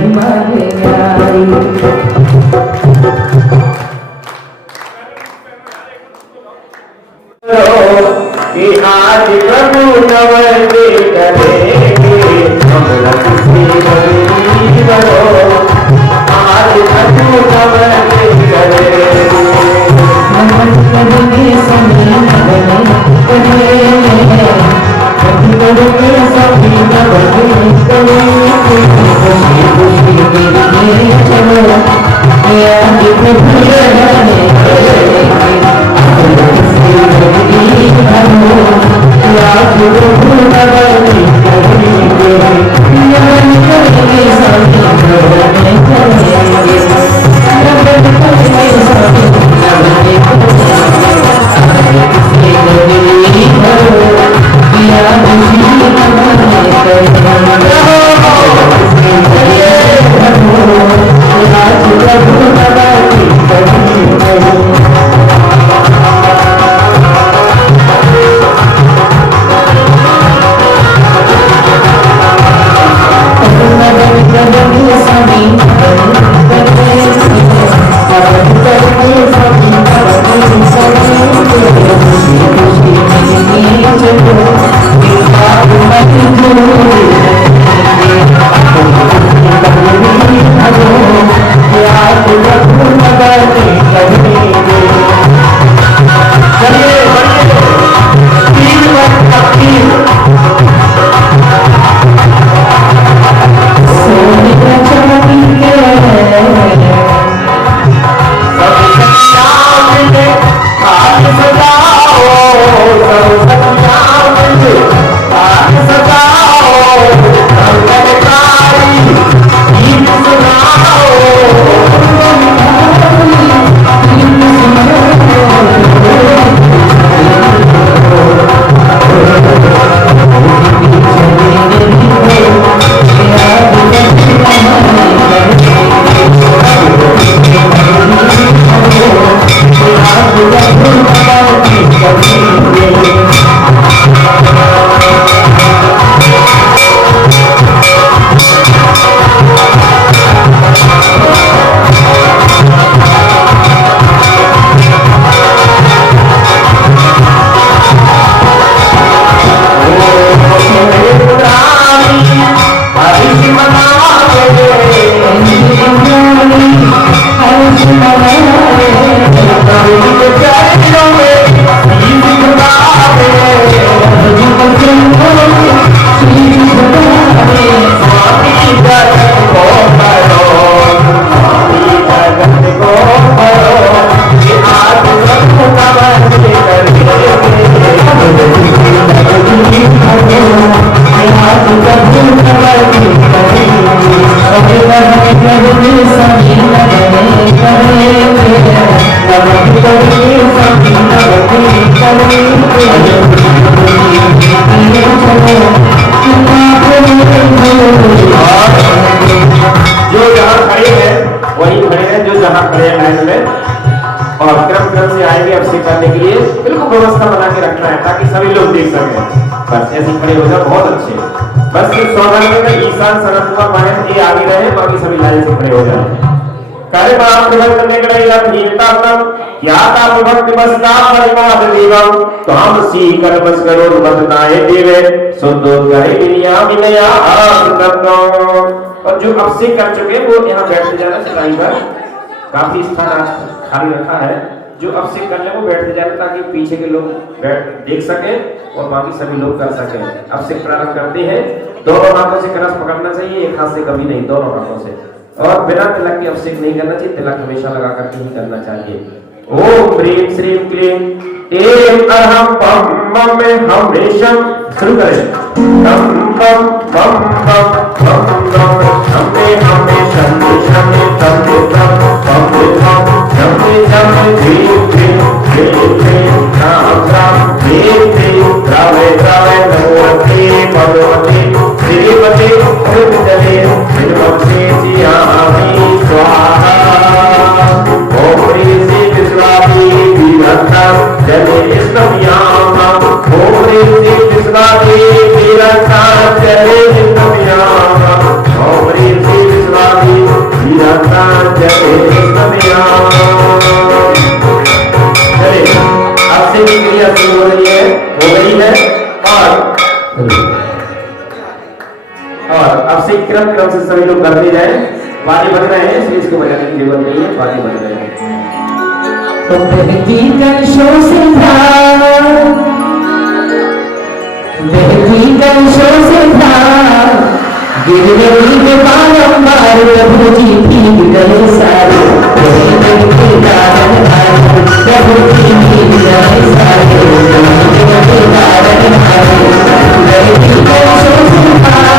महिमा न्यारी। कि आज प्रभु नवते करेंगे हम लक्ष्मी बनो, आज प्रभु नवते करेंगे नमन करेंगे सभी नमन करेंगे, कभी करेंगे सभी नमन करेंगे, खुशी खुशी गिरने चलो आज प्रभु नवते करेंगे। आज प्रभु नवते करेंगे, नमन करेंगे सभी नमन करेंगे, नमन करेंगे सभी नमन व्यवस्था बना के रखना है ताकि सभी लोग देख सकें। बस ऐसे खड़े हो जाओ, बहुत अच्छे। बस सिर्फ स्वागत में ईशान सनत कुमार माहिर ये आगे रहे, बाकी सभी लाइन से खड़े हो जाए। कार्य बाप भक्त ने कड़ैया भीमता तम क्या ताप भक्त बसता परिवाद देवम ताम सी कर बस करो बदनाए देवे सुंदो करे दुनिया विनया आसतम। और जो अब से कर चुके वो यहाँ बैठ जाना चटाई पर, काफी स्थान आज खाली रखा है। जो अब से कर ले वो बैठ जाए ताकि पीछे के लोग बैठ देख सके और बाकी सभी लोग कर सके। अब से प्रारंभ करते हैं, दोनों हाथों से कलश पकड़ना चाहिए, एक हाथ से कभी नहीं, दोनों हाथों से। और बिना तिलक के अभिषेक नहीं करना चाहिए, तिलक हमेशा लगा करके ही करना चाहिए। ओम ह्रीं श्रीं क्लीं ऐं अहं पं मं में हमेशा शुरू करें। तम पम पम पम पम पम हमे हमे शमे शमे तम तम पम पम शमे शमे ह्रीं क्लीं क्लीं क्लीं राम राम ह्रीं क्लीं रावे रावे नमोते भगवते श्रीमते श्रीमते श्रीमते जियामि स्वाहा। ओम ह्रीं श्रीं विश्वामी विरक्तम जले स्तम्याम। ओम ह्रीं श्रीं विश्वामी विरक्तम जले स्तम्याम। ओम ह्रीं श्रीं विश्वामी चलिए आपसे भी क्रिया शुरू हो रही है, हो गई है। और अब से क्रम क्रम से सभी लोग करते जाए। वाद्य बज रहे हैं इसलिए इसको बजाने की जरूरत नहीं है, वाद्य बज रहे हैं। तो बहती कलशों से धार, बहती कलशों से धार, गिर गई के बारंबार प्रभु जी भीग गए सारे, बहने के कारण हारे प्रभु जी भीग गए सारे, बहने के कारण हारे बहती कलशों से धार।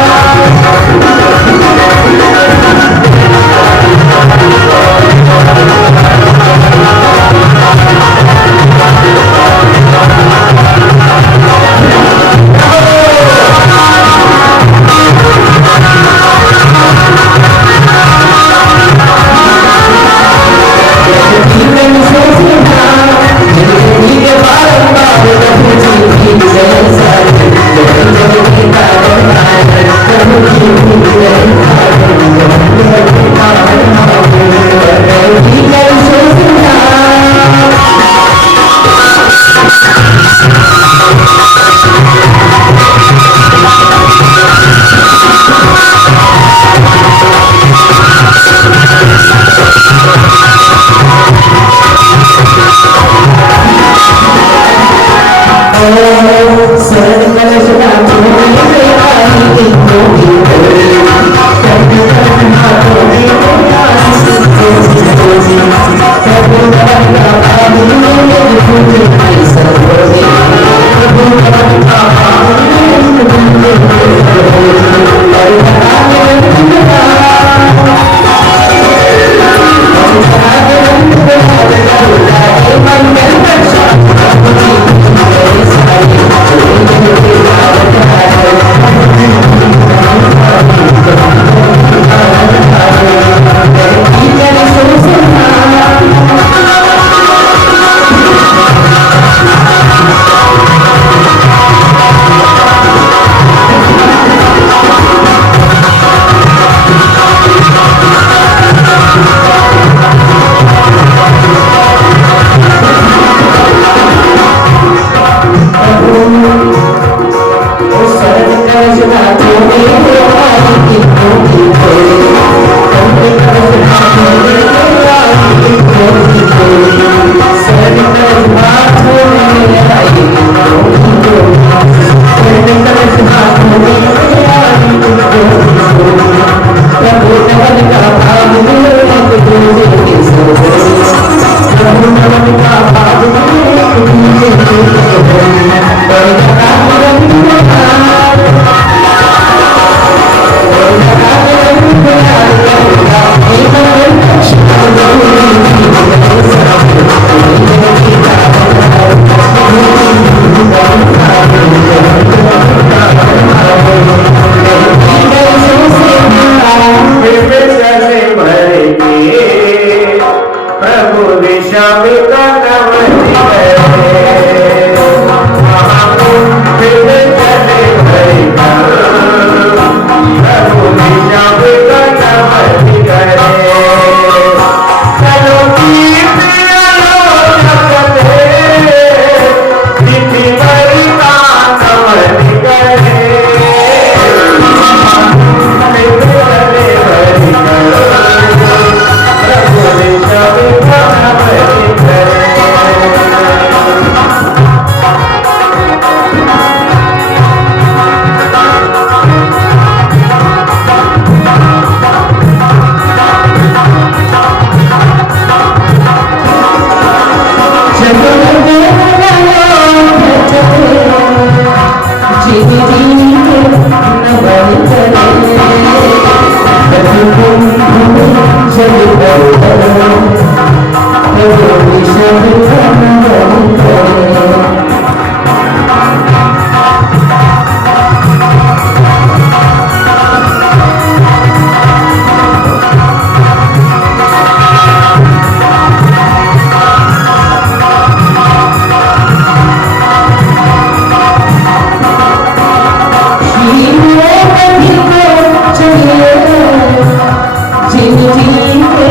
जिन जिन के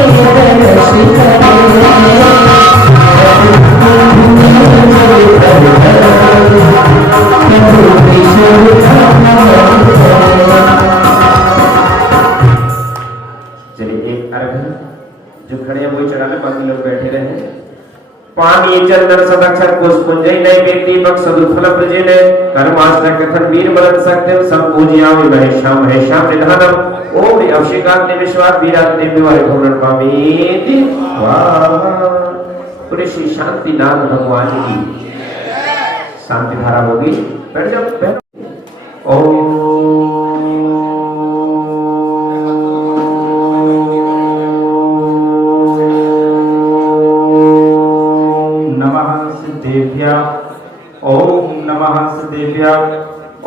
दर्श करे बैठे रहे। पानी चंदन सदक्षर पुष्पुंजय नय व्यक्ति दीपक सदुफल प्रजेले कर्मास्त्र कथन वीर बलन सत्यम संपूज्यामि महेशम महेशम निधानम ओम अभिषेकांत विश्वास वीरांते विवाह भवन पामीति वाह। पूरे श्री शांति नाथ भगवान की शांति धारा होगी। बैठ जाओ। ओम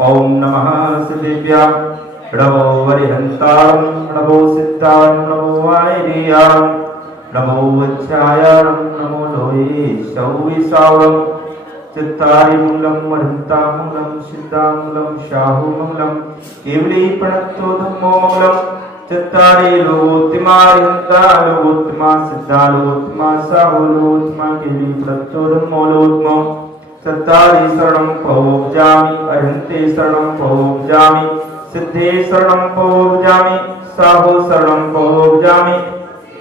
ओम नमः सिद्धेभ्यः नमो वरिहंतां नमो सिद्धां नमो वाणिर्यां नमो वच्छायां नमो लोये शौविसावं चित्तारिमूलं वरन्तामूलं सिद्धामूलं शाहुमूलं केवली प्रणतो धम्मो मूलं चित्तारि लोकोत्तिमारिहंता लोकोत्तिमा सिद्धा लोकोत्तिमा साहु लोकोत्तिमा केवली प्रणतो धम्मो लोकोत्तमो सत्तारि शरणं प्रवोज्यामि अरिहन्ते शरणं प्रवोज्यामि सिद्धे शरणं प्रवोज्यामि साहो शरणं प्रवोज्यामि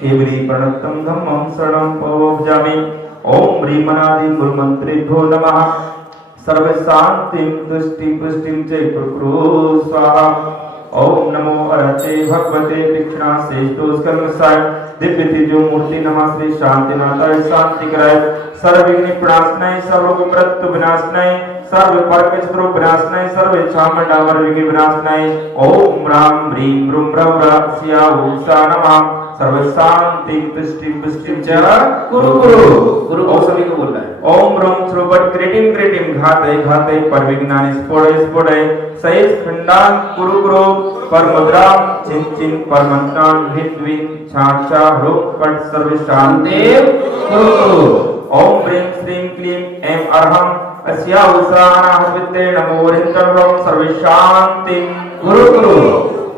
केवली प्रणतं धम्मं शरणं प्रवोज्यामि। ओम ह्रीमनादि गुरुमन्त्रेभ्यो नमः। सर्वशान्तिं तुष्टिं पुष्टिं च कुरु स्वाहा। ओम नमो अरहते भगवते तीक्ष्णाशेषोस्कर्मसाय दिव्य तेजो मूर्ति नमः श्री शांतिनाथाय शांतिकराय सर्वविघ्न प्रणाशनाय सर्वरोग मृत्यु विनाशनाय सर्व पाप शत्रु विनाशनाय सर्व चामुंडावर विघ्न विनाशनाय। ओम राम ह्रीं रूं ब्रह्म सिया उषा नमः। सर्व शांति तुष्टि पुष्टि च कुरु कुरु गुरु और सभी को बोलना है। ओम ह्रूं श्रुवट क्रीटिं क्रीटिं घाते घाते परविघ्नानि स्फोटय स्फोटय सैस खंडान कुरु कुरु परमुद्रां चिन चिन परमंत्रां हितविन छाछा ह्रूं पट सर्व शांति कुरु कुरु। ओम ह्रीं श्रीं क्लीं ऐं अरहं अस्या उषानाहविद्ये नमो रिंतर्वं सर्व शांति कुरु कुरु।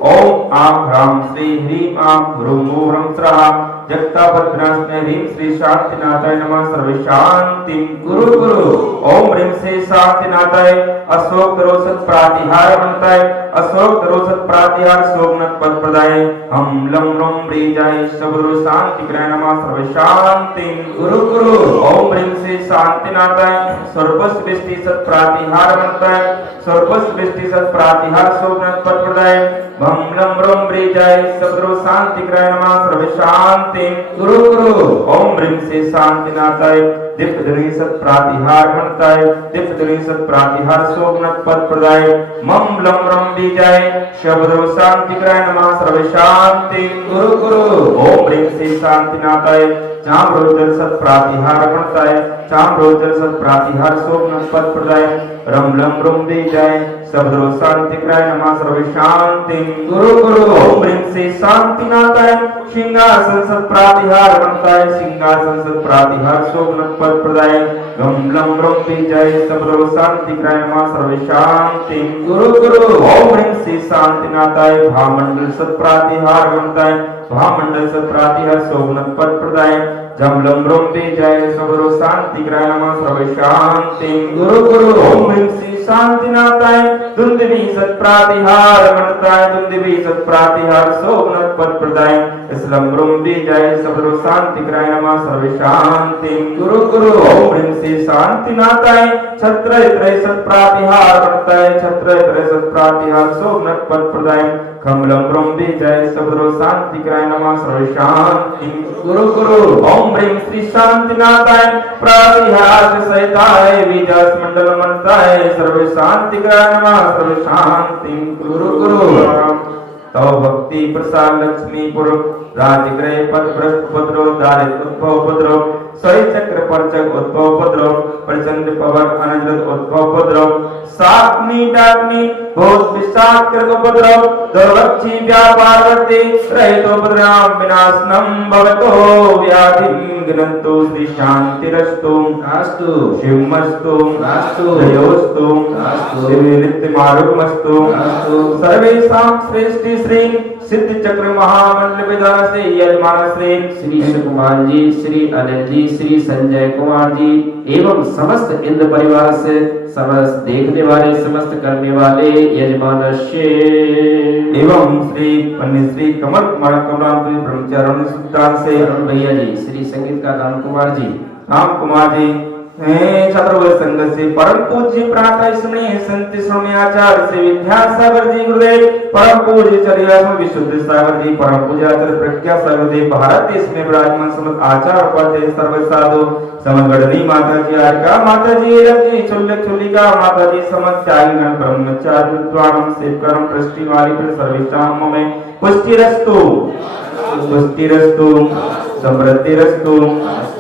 ओम आं ह्रां श्री ह्रीं आं ह्रूं ह्रूं स्वाहा जगतापद्विनाशनाय ह्रीं श्री शांतिनाथाय नमः सर्व शांति कुरु कुरु। ओम ह्रीं श्री शांतिनाथाय अशोक दरोसत प्रातिहार बनताय अशोक दरोसत प्रातिहार सोमनाथ पद प्रदाय हम लम लम ब्रीजाय सबरु शांति कराय नमः सर्व शांति कुरु कुरु। ओम ह्रीं श्री शांतिनाथाय सर्वस दृष्टि सत प्रातिहार बनताय सर्वस दृष्टि सत प्रातिहार सोमनाथ पद प्रदाय हम लम लम ब्रीजाय सबरु शांति कराय नमः सर्व शांति कुरु कुरु। ओम ह्रीं श्री शांतिनाथाय दिव्य दरी सत प्रातिहार बनताय दिव्य दरी सत प्रातिहार सोमनाथ पद प्रदाय मम लम रम बीजाय शब्दो शांति कराय नमः सर्व शांति कुरु कुरु। ओम ह्रीं श्री शांतिनाथाय चाम्रोजल सत प्रातिहार बनताय चाम्रोजल सत प्रातिहार सोमनाथ पद प्रदाय रम लम रम बीजाय शब्दो शांति कराय नमः सर्व शांति कुरु कुरु। ओम ह्रीं श्री शांतिनाथाय सिंहासन सत प्रातिहार बनताय सिंहासन सत प्रातिहार सोमनाथ पद प्रदाय गम लम रम बीजाय शब्दो शांति कराय नमः सर्व शांति कुरु कुरु। ओम ह्रीं श्री शांतिनाथाय भामंडल सत प्रातिहार बनताय भामंडल सत प्रातिहार सोमनाथ पद प्रदाय जम लम रम बीजाय शब्दो शांति कराय नमः सर्व शांति कुरु कुरु। ओम ह्रीं श्री शांतिनाथाय दुंदुभि सत प्रातिहार बनताय दुंदुभि सत प्रातिहार सोमनाथ पद प्रदाय इसलम रम बीजाय शब्दो शांति कराय नमः सर्व शांति कुरु कुरु। ओम ह्रीं श्री शांतिनाथाय छत्र सत प्रातिहार बनताय छत्र सत प्रातिहार सोमनाथ पद प्रदाय कमलम रम बीजाय शब्दो शांति कराय नमः सर्व शांति कुरु कुरु। ओम ह्रीं श्री शांतिनाथाय प्रातिहार सहिताय विजय मंडल मनताय सर्व शांति कराय नमः सर्व शांति कुरु कुरु। तव भक्ति प्रसाद लक्ष्मी पुर राजग्रह पद भ्रष्ट उपद्रव दारिद्र उद्भव उपद्रव सही चक्र परचक उद्भव उपद्रव प्रचंड पवन अनजत उद्भव उपद्रव साग्नि डाग्नि भूत विषाद कृत उपद्रव दुर्लक्षी व्यापार वर्ते रहित उपद्रव विनाशनम भवतो व्याधिं गृह्णन्तु श्री शांतिरस्तु अस्तु शिवमस्तु अस्तु जयोस्तु अस्तु नित्यमारुमस्तु अस्तु सर्वेषां श्रेष्ठी श्री सिद्ध चक्र महामंडल विधान से यजमान श्री सुकुमार जी श्री अनिल जी श्री संजय कुमार जी एवं समस्त इंद्र परिवार से समस्त देखने वाले समस्त करने वाले यजमानस्य एवं श्री पंडित श्री कमल कुमार कमलांत ब्रह्मचारण सुल्तान से अरुण भैया जी, श्री संगीतकार राम कुमार जी, राम कुमार जी छात्र संघ से परम पूज्य प्रातः स्मरणीय संत श्रोमणी आचार्य श्री विद्यासागर जी गुरुदेव, परम पूज्य चरियात्म विशुद्ध सागर जी, परम पूज्य आचार्य प्रज्ञा सागर जी, भारत देश में विराजमान समस्त आचार्य उपाध्याय सर्व साधु समगढ़नी माता जी, आर्का माता जी, जी चुल्लक चुल्लिका माता जी, समस्त त्यागीगण ब्रह्मचार्य द्वारम सेवकरम ट्रस्टी वाली पर सर्वेशाम में पुष्टिरस्तु पुष्टिरस्तु समृद्धिरस्तु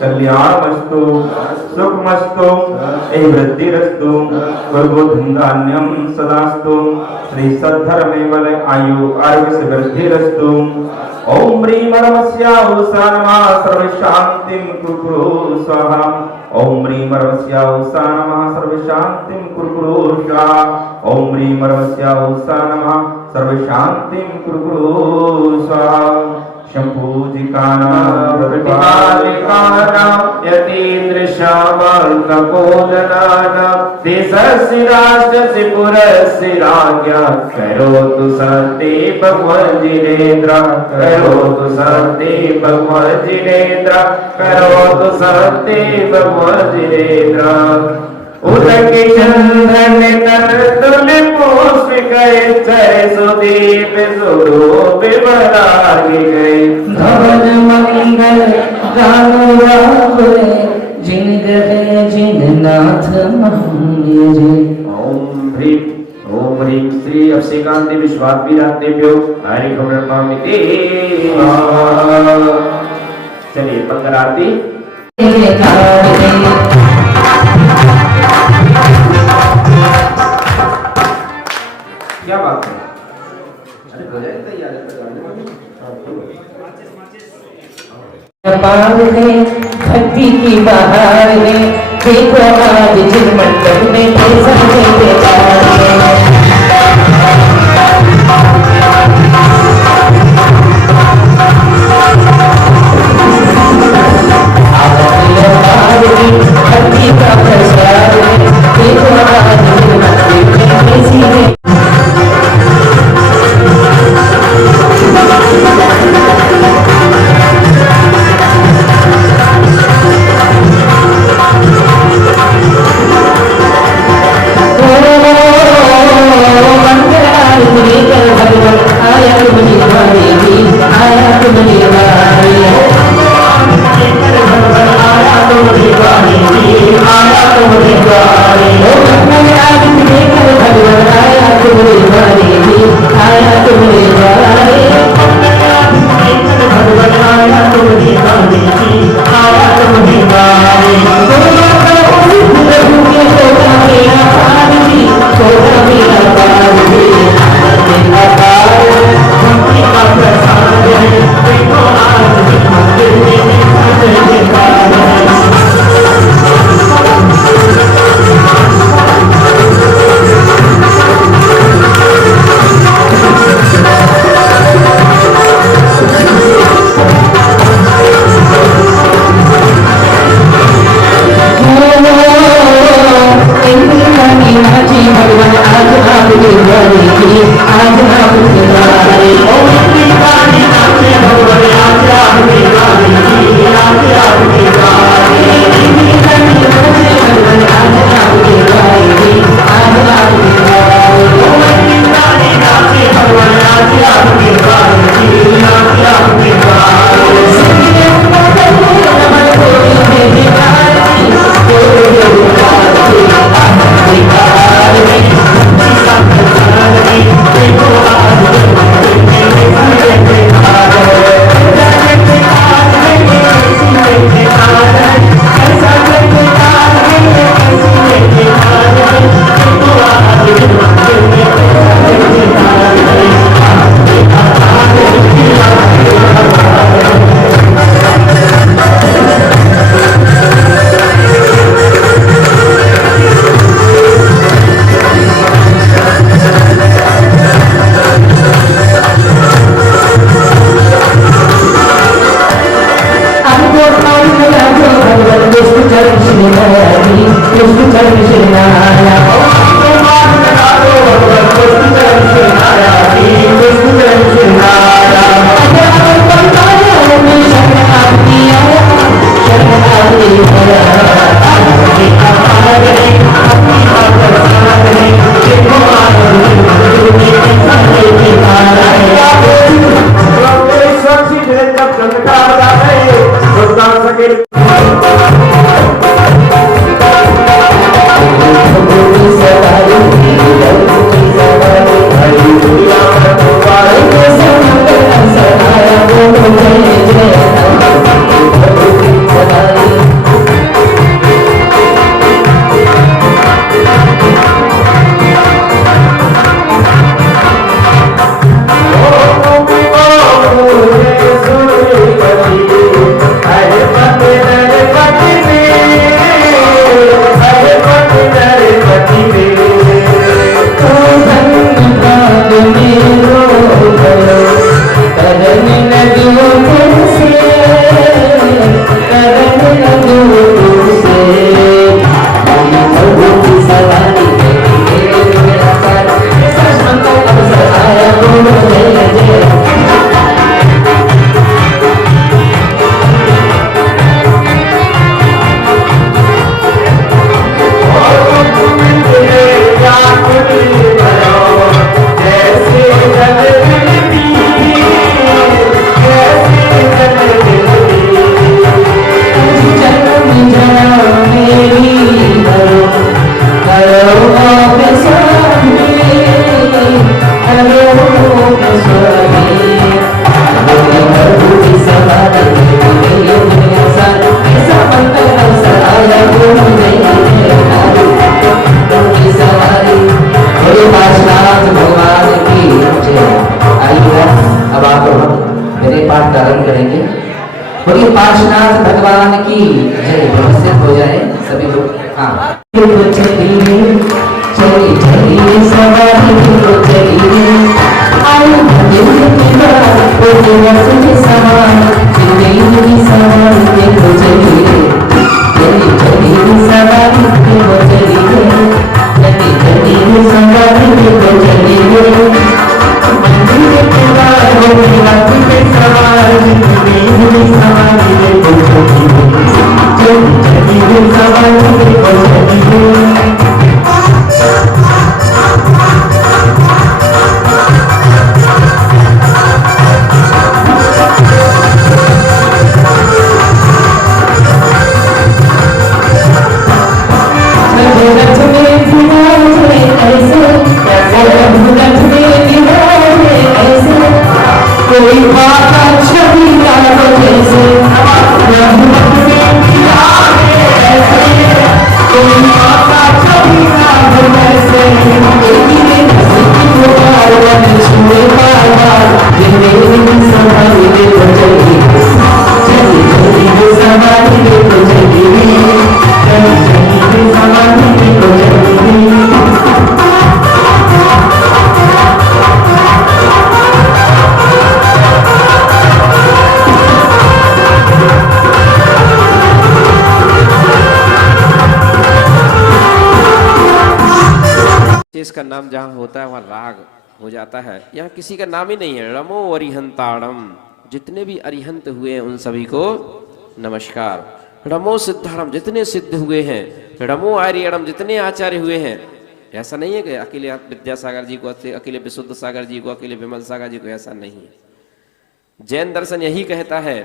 कल्याणमस्तु सुखमस्तु वृद्धिरस्तु गुरुबोधन्धान्यम सदास्तु श्री सद्धर्मे बल आयु आरोग्य से वृद्धिरस्तु ओम ह्रीं परमस्याहुषा नमः सर्व शांतिं कुरु स्वाहा ओम ह्रीं परमस्याहुषा नमः सर्व शांतिं कुरु स्वाहा ओम ह्रीं परमस्याहुषा नमः सर्व शांतिं कुरु स्वाहा शंभुजिकानां यतीन्द्र श्यामाङ्कपोदनानां देशस्य राष्ट्रस्य पुरस्य राज्ञा करोतु शान्ति भगवान् जिनेन्द्र करोतु शान्ति भगवान् जिनेन्द्र करोतु शान्ति भगवान् जिनेन्द्र उदके चंदन तुल पुष्प गए चरे सुदीप स्वरूप बरागी गए धवन मंगल गानो रावले जिन गए जिन नाथ मेरे। ओम ह्रीं श्री अभिषेकांति विश्वात्मीरातेभ्यो हरि ब्रह्मामिते। चलिए मंगल आरती। क्या बात है? पार है भक्ति की बहार है, देखो आज जिस मंडप में कैसा भक्ति का प्रसार है, देखो आज जिस मंडप में कैसी है। Krishna बोलिए पार्श्वनाथ भगवान की जय। व्यवस्थित हो जाए सभी लोग। हाँ चलिए चलिए सवारी को चलिए आयु सवारी सवारी को चलिए चलिए सवारी को चलिए चलिए सवारी को चलिए इसका नाम जहाँ होता है वहाँ राग हो जाता है। यहाँ किसी का नाम ही नहीं है। रमो अरिहंताड़म, जितने भी अरिहंत हुए हैं उन सभी को नमस्कार। रमो सिद्धारम, जितने सिद्ध हुए हैं। रमो आर्यणम, जितने आचार्य हुए हैं। ऐसा नहीं है कि अकेले विद्यासागर जी को, अकेले विशुद्ध सागर जी को, अकेले विमल सागर जी को, ऐसा नहीं है। जैन दर्शन यही कहता है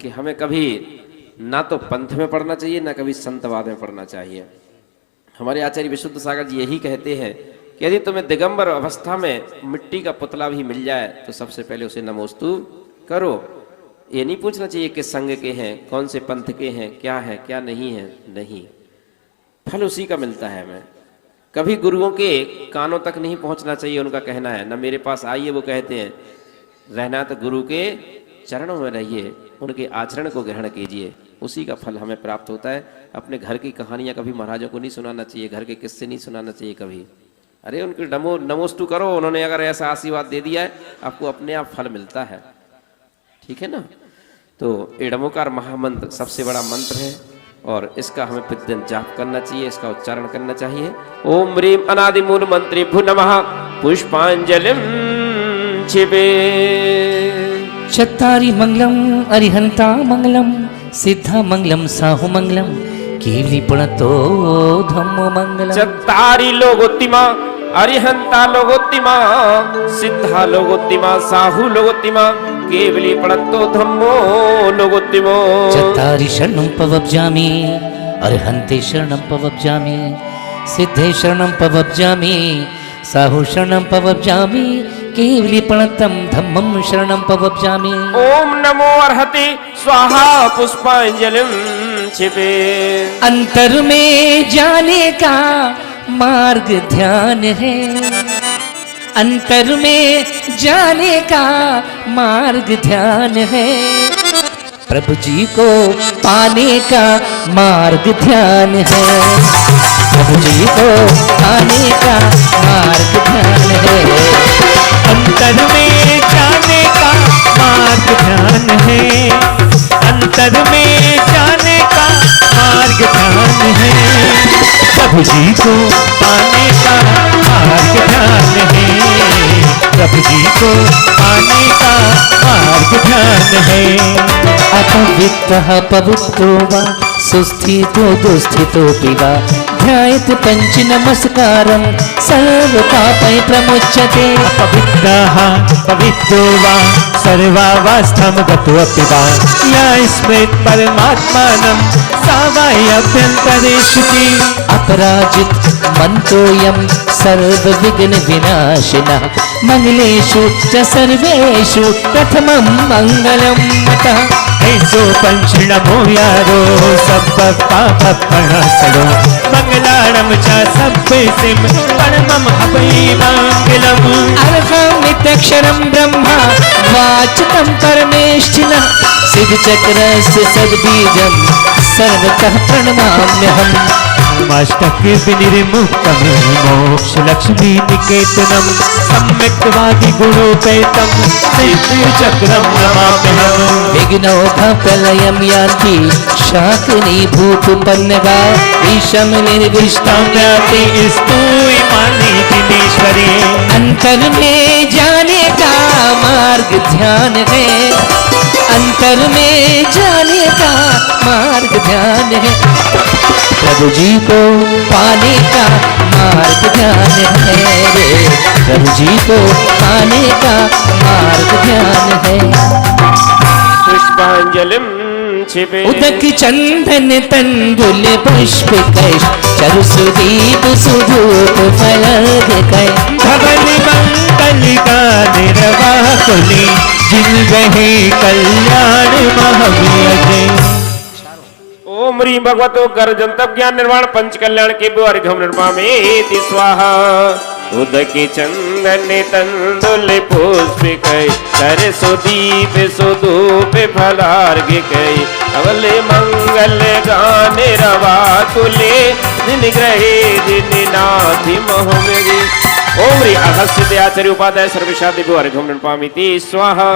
कि हमें कभी ना तो पंथ में पढ़ना चाहिए, ना कभी संतवाद में पढ़ना चाहिए। हमारे आचार्य विशुद्ध सागर जी यही कहते हैं कि यदि तुम्हें दिगंबर अवस्था में मिट्टी का पुतला भी मिल जाए तो सबसे पहले उसे नमोस्तु करो। ये नहीं पूछना चाहिए किस संघ के हैं, कौन से पंथ के हैं, क्या है क्या नहीं है। नहीं, फल उसी का मिलता है हमें। कभी गुरुओं के कानों तक नहीं पहुंचना चाहिए उनका कहना है। न मेरे पास आइए वो कहते हैं, रहना तो गुरु के चरणों में रहिए, उनके आचरण को ग्रहण कीजिए, उसी का फल हमें प्राप्त होता है। अपने घर की कहानियां कभी महाराजों को नहीं सुनाना चाहिए, घर के किस्से नहीं सुनाना चाहिए कभी। अरे उनके नमोस्तु करो, उन्होंने अगर ऐसा आशीर्वाद दे दिया है, आपको अपने आप फल मिलता है। ठीक है ना। तो एडमोकार महामंत्र सबसे बड़ा मंत्र है और इसका हमें प्रतिदिन जाप करना चाहिए, इसका उच्चारण करना चाहिए। ओम ह्रीम अनादि मूल मंत्रे भू नमः पुष्पांजलिम छिबे। चत्तारि मंगलम अरिहंता मंगलम सिद्धा मंगलम साहु मंगलम केवली प्रणतो धम्मो मंगलम। चत्तारि लोगोत्तिमा अरिहंता लोगोत्तिमा सिद्धा लोगोत्तिमा साहु लोगोत्तिमा केवली प्रणतो धम्मो लोगोत्तिमो। चत्तारि शरणं पवब्जामि अरिहन्ते शरणं पवब्जामि सिद्धे शरणं पवब्जामि साहु शरणं पवब्जामि केवली प्रणतं धम्मं शरणं पवब्जामि। ओम नमो अर्हते स्वाहा पुष्पांजलिं छिपे। अंतर में जाने का मार्ग ध्यान है, अंतर में जाने का मार्ग ध्यान है, प्रभु जी को पाने का मार्ग ध्यान है, प्रभु जी को पाने का मार्ग ध्यान है। अंतर में जाने का मार्ग ध्यान है, अंतर में जाने का मार्ग ध्यान है, प्रभु जी को पाने का मार्ग ध्यान है, प्रभु जी को पाने का मार्ग ध्यान है। अपवित्रः पवित्रो वा सुस्थितो दुस्थितोऽपि वा ध्यायेत् पंच नमस्कारं सर्वपापै प्रमुच्यते। अपवित्रः पवित्रो वा सर्वावस्थां गतोऽपि वा या स्मृत् परमात्मानं सा वै अभ्यन्तरेष्वति। अपराजित मन्त्रोऽयं सर्वविघ्न विनाशिनः मंगलेषु च सर्वेषु प्रथमं मंगलम् अतः। ऐसो पंचणमो यारो सब पाप प्रणसलो मंगलाणं च सब्बेसिं परमं हवै मंगलम्। अर्हमित्यक्षरं ब्रह्मा वाचकं परमेष्ठिनः सिद्धचक्रस्य सद्बीजं सर्वतः प्रणमाम्यहम्। अष्टकीर्तिनिर्मुक्तं मोक्षलक्ष्मी निकेतनं सम्यक्वादिगुणोपेतं सिद्धिचक्रं नमाम्यहम्। विघ्नौघप्रलयं यान्ति शाकिनी भूतपन्नगा विषम निर्विष्टां याति स्तूयमाने दिनेश्वरी। अंतर में जाने का मार्ग ध्यान है, अंतर में जाने का मार्ग ध्यान है, प्रभु जी को पाने का मार्ग ध्यान है रे, प्रभु जी को पाने का मार्ग ध्यान है। पुष्पांजलिं छिपे। उदक चंदन तंडुल पुष्प कैश चरु सुदीप सुधूप फलग कै। धवल मंगल गाने रवा कुली जिन गहे कल्याण महावीर। ओम ह्रीं भगवतो गर्जन्तम ज्ञान निर्वाण पंच कल्याण के अर्घ्यं निर्मामेति स्वाहा। उदकी चंदन तंदुल पुष्पिकै कर सुदीप सुधूप फलार्घ कै। अवले मंगल गाने रवा तुले दिन ग्रहे दिन नाथि मोहमेरि। ओम ह्रीं अगस्त्य आचार्य उपाध्याय सर्वेषां दिव्यो अर्घ्यं निर्मामीति स्वाहा।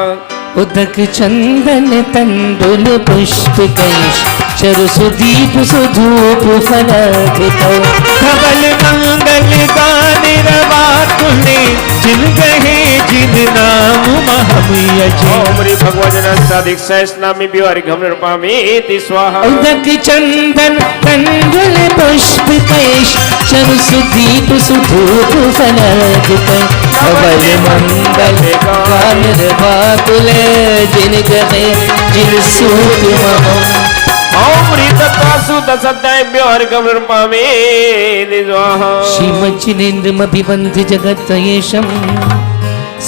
उदक चंदन तंडुल पुष्प कैश चरु सुदीप सुधूप फलग कै। धवल मंगल गाने रवा तुले जिन गहे जिन नाम महमयज। ओम ह्रीं भगवजन साधिक सहस्रनामी अर्घ्यं निर्मामीति स्वाहा। उदक चंदन तंडुल पुष्प कैश चरु सुदीप सुधूप फलग कै। धवल मंगल गान रवा तुले जिन गहे जिन सूत महम। ओम ह्रीं तत्त्वासु दशध्यायेभ्यो अर्घ्यं निर्मामीति स्वाहा। श्रीमज्जिनेन्द्रमभिवन्ति जगत्तयेशं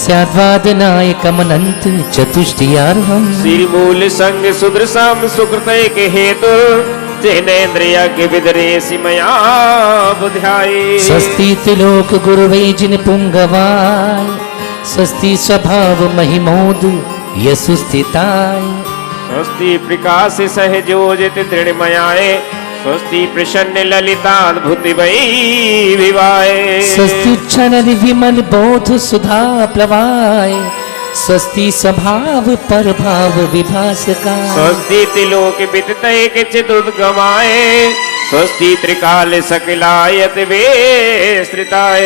स्याद्वादनायकमनन्त चतुष्टयार्हम्। श्रीमूल संग सुदृशाम सुकृतय के हेतु जिनेन्द्रिय के विदरेसि मया बुध्याये। स्वस्ति त्रिलोक गुरुवे जिन पुंगवाय स्वस्ति स्वभाव महिमोद यसु स्थिताय। स्वस्ति प्रकाश सहजोजित दृढ़मयाय स्वस्ति प्रसन्न ललिताद्भुति वै विवाय। स्वस्ति क्षण विमल बोध सुधा प्लवाय स्वस्ति स्वभाव पर भाव विभासका। स्वस्ति त्रिलोक विदितय के चिदुद्गमाय स्वस्ति त्रिकाल सकलायत वेश्रिताय।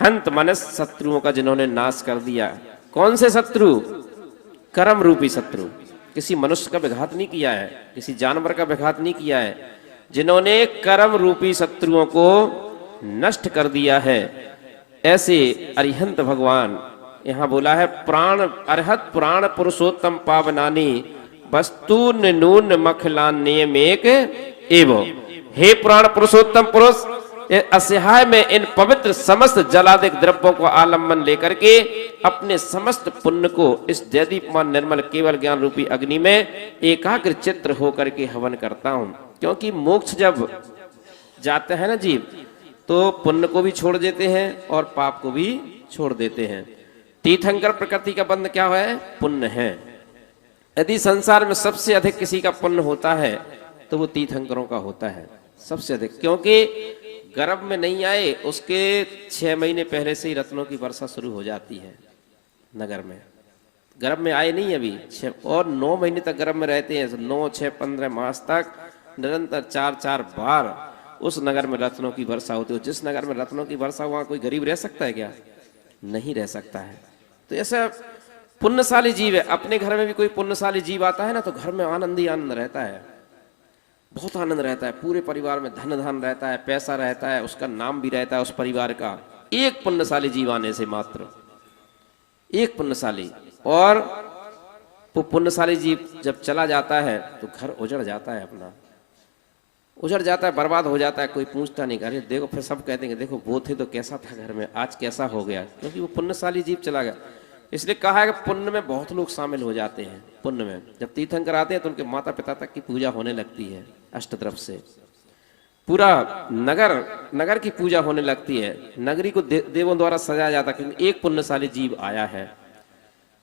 हंत मनस शत्रुओं का जिन्होंने नाश कर दिया। कौन से शत्रु? कर्म रूपी शत्रु। किसी मनुष्य का विघात नहीं किया है, किसी जानवर का विघात नहीं किया है, जिन्होंने कर्म रूपी शत्रुओं को नष्ट कर दिया है, ऐसे अरिहंत भगवान यहां बोला है प्राण अरहत प्राण पुरुषोत्तम पावनानी वस्तु नून मखलान्य मेक एवं। हे प्राण पुरुषोत्तम पुरुष, असहाय में इन पवित्र समस्त जलादिक द्रव्यों को आलम्बन लेकर के अपने समस्त पुण्य को इस दैदीप्यमान निर्मल केवल ज्ञान रूपी अग्नि में एकाग्र चित्र होकर के हवन करता हूं। क्योंकि मोक्ष जब जाते हैं ना जीव, तो पुण्य को भी छोड़ देते हैं और पाप को भी छोड़ देते हैं। तीर्थंकर प्रकृति का बंध क्या है? पुण्य है। यदि संसार में सबसे अधिक किसी का पुण्य होता है तो वो तीर्थंकरों का होता है सबसे अधिक। क्योंकि गर्भ में नहीं आए उसके 6 महीने पहले से ही रत्नों की वर्षा शुरू हो जाती है नगर में। गर्भ में आए नहीं अभी, और 9 महीने तक गर्भ में रहते हैं, 9, 6, 15 मास तक निरंतर 4-4 बार उस नगर में रत्नों की वर्षा होती है। जिस नगर में रत्नों की वर्षा, वहां कोई गरीब रह सकता है क्या? नहीं रह सकता है। तो ऐसा पुण्यशाली जीव है। अपने घर में भी कोई पुण्यशाली जीव आता है ना, तो घर में आनंद ही आनंद रहता है, बहुत आनंद रहता है। पूरे परिवार में धन धन रहता है, पैसा रहता है, उसका नाम भी रहता है उस परिवार का। एक पुण्यशाली जीव आने से, मात्र एक पुण्यशाली, और वो पुण्यशाली जीव जब चला जाता है तो घर उजड़ जाता है, अपना उजड़ जाता है, बर्बाद हो जाता है। कोई पूछता नहीं, अरे देखो, फिर सब कहते हैं देखो वो थे तो कैसा था घर में, आज कैसा हो गया, क्योंकि वो पुण्यशाली जीव चला गया। इसलिए कहा है कि पुण्य में बहुत लोग शामिल हो जाते हैं। पुण्य में जब तीर्थंकर आते हैं तो उनके माता पिता तक की पूजा होने लगती है, अष्टद्रव्य से पूरा नगर की पूजा होने लगती है। नगरी को देवों द्वारा सजाया जाता है, क्योंकि एक पुण्यशाली जीव आया है।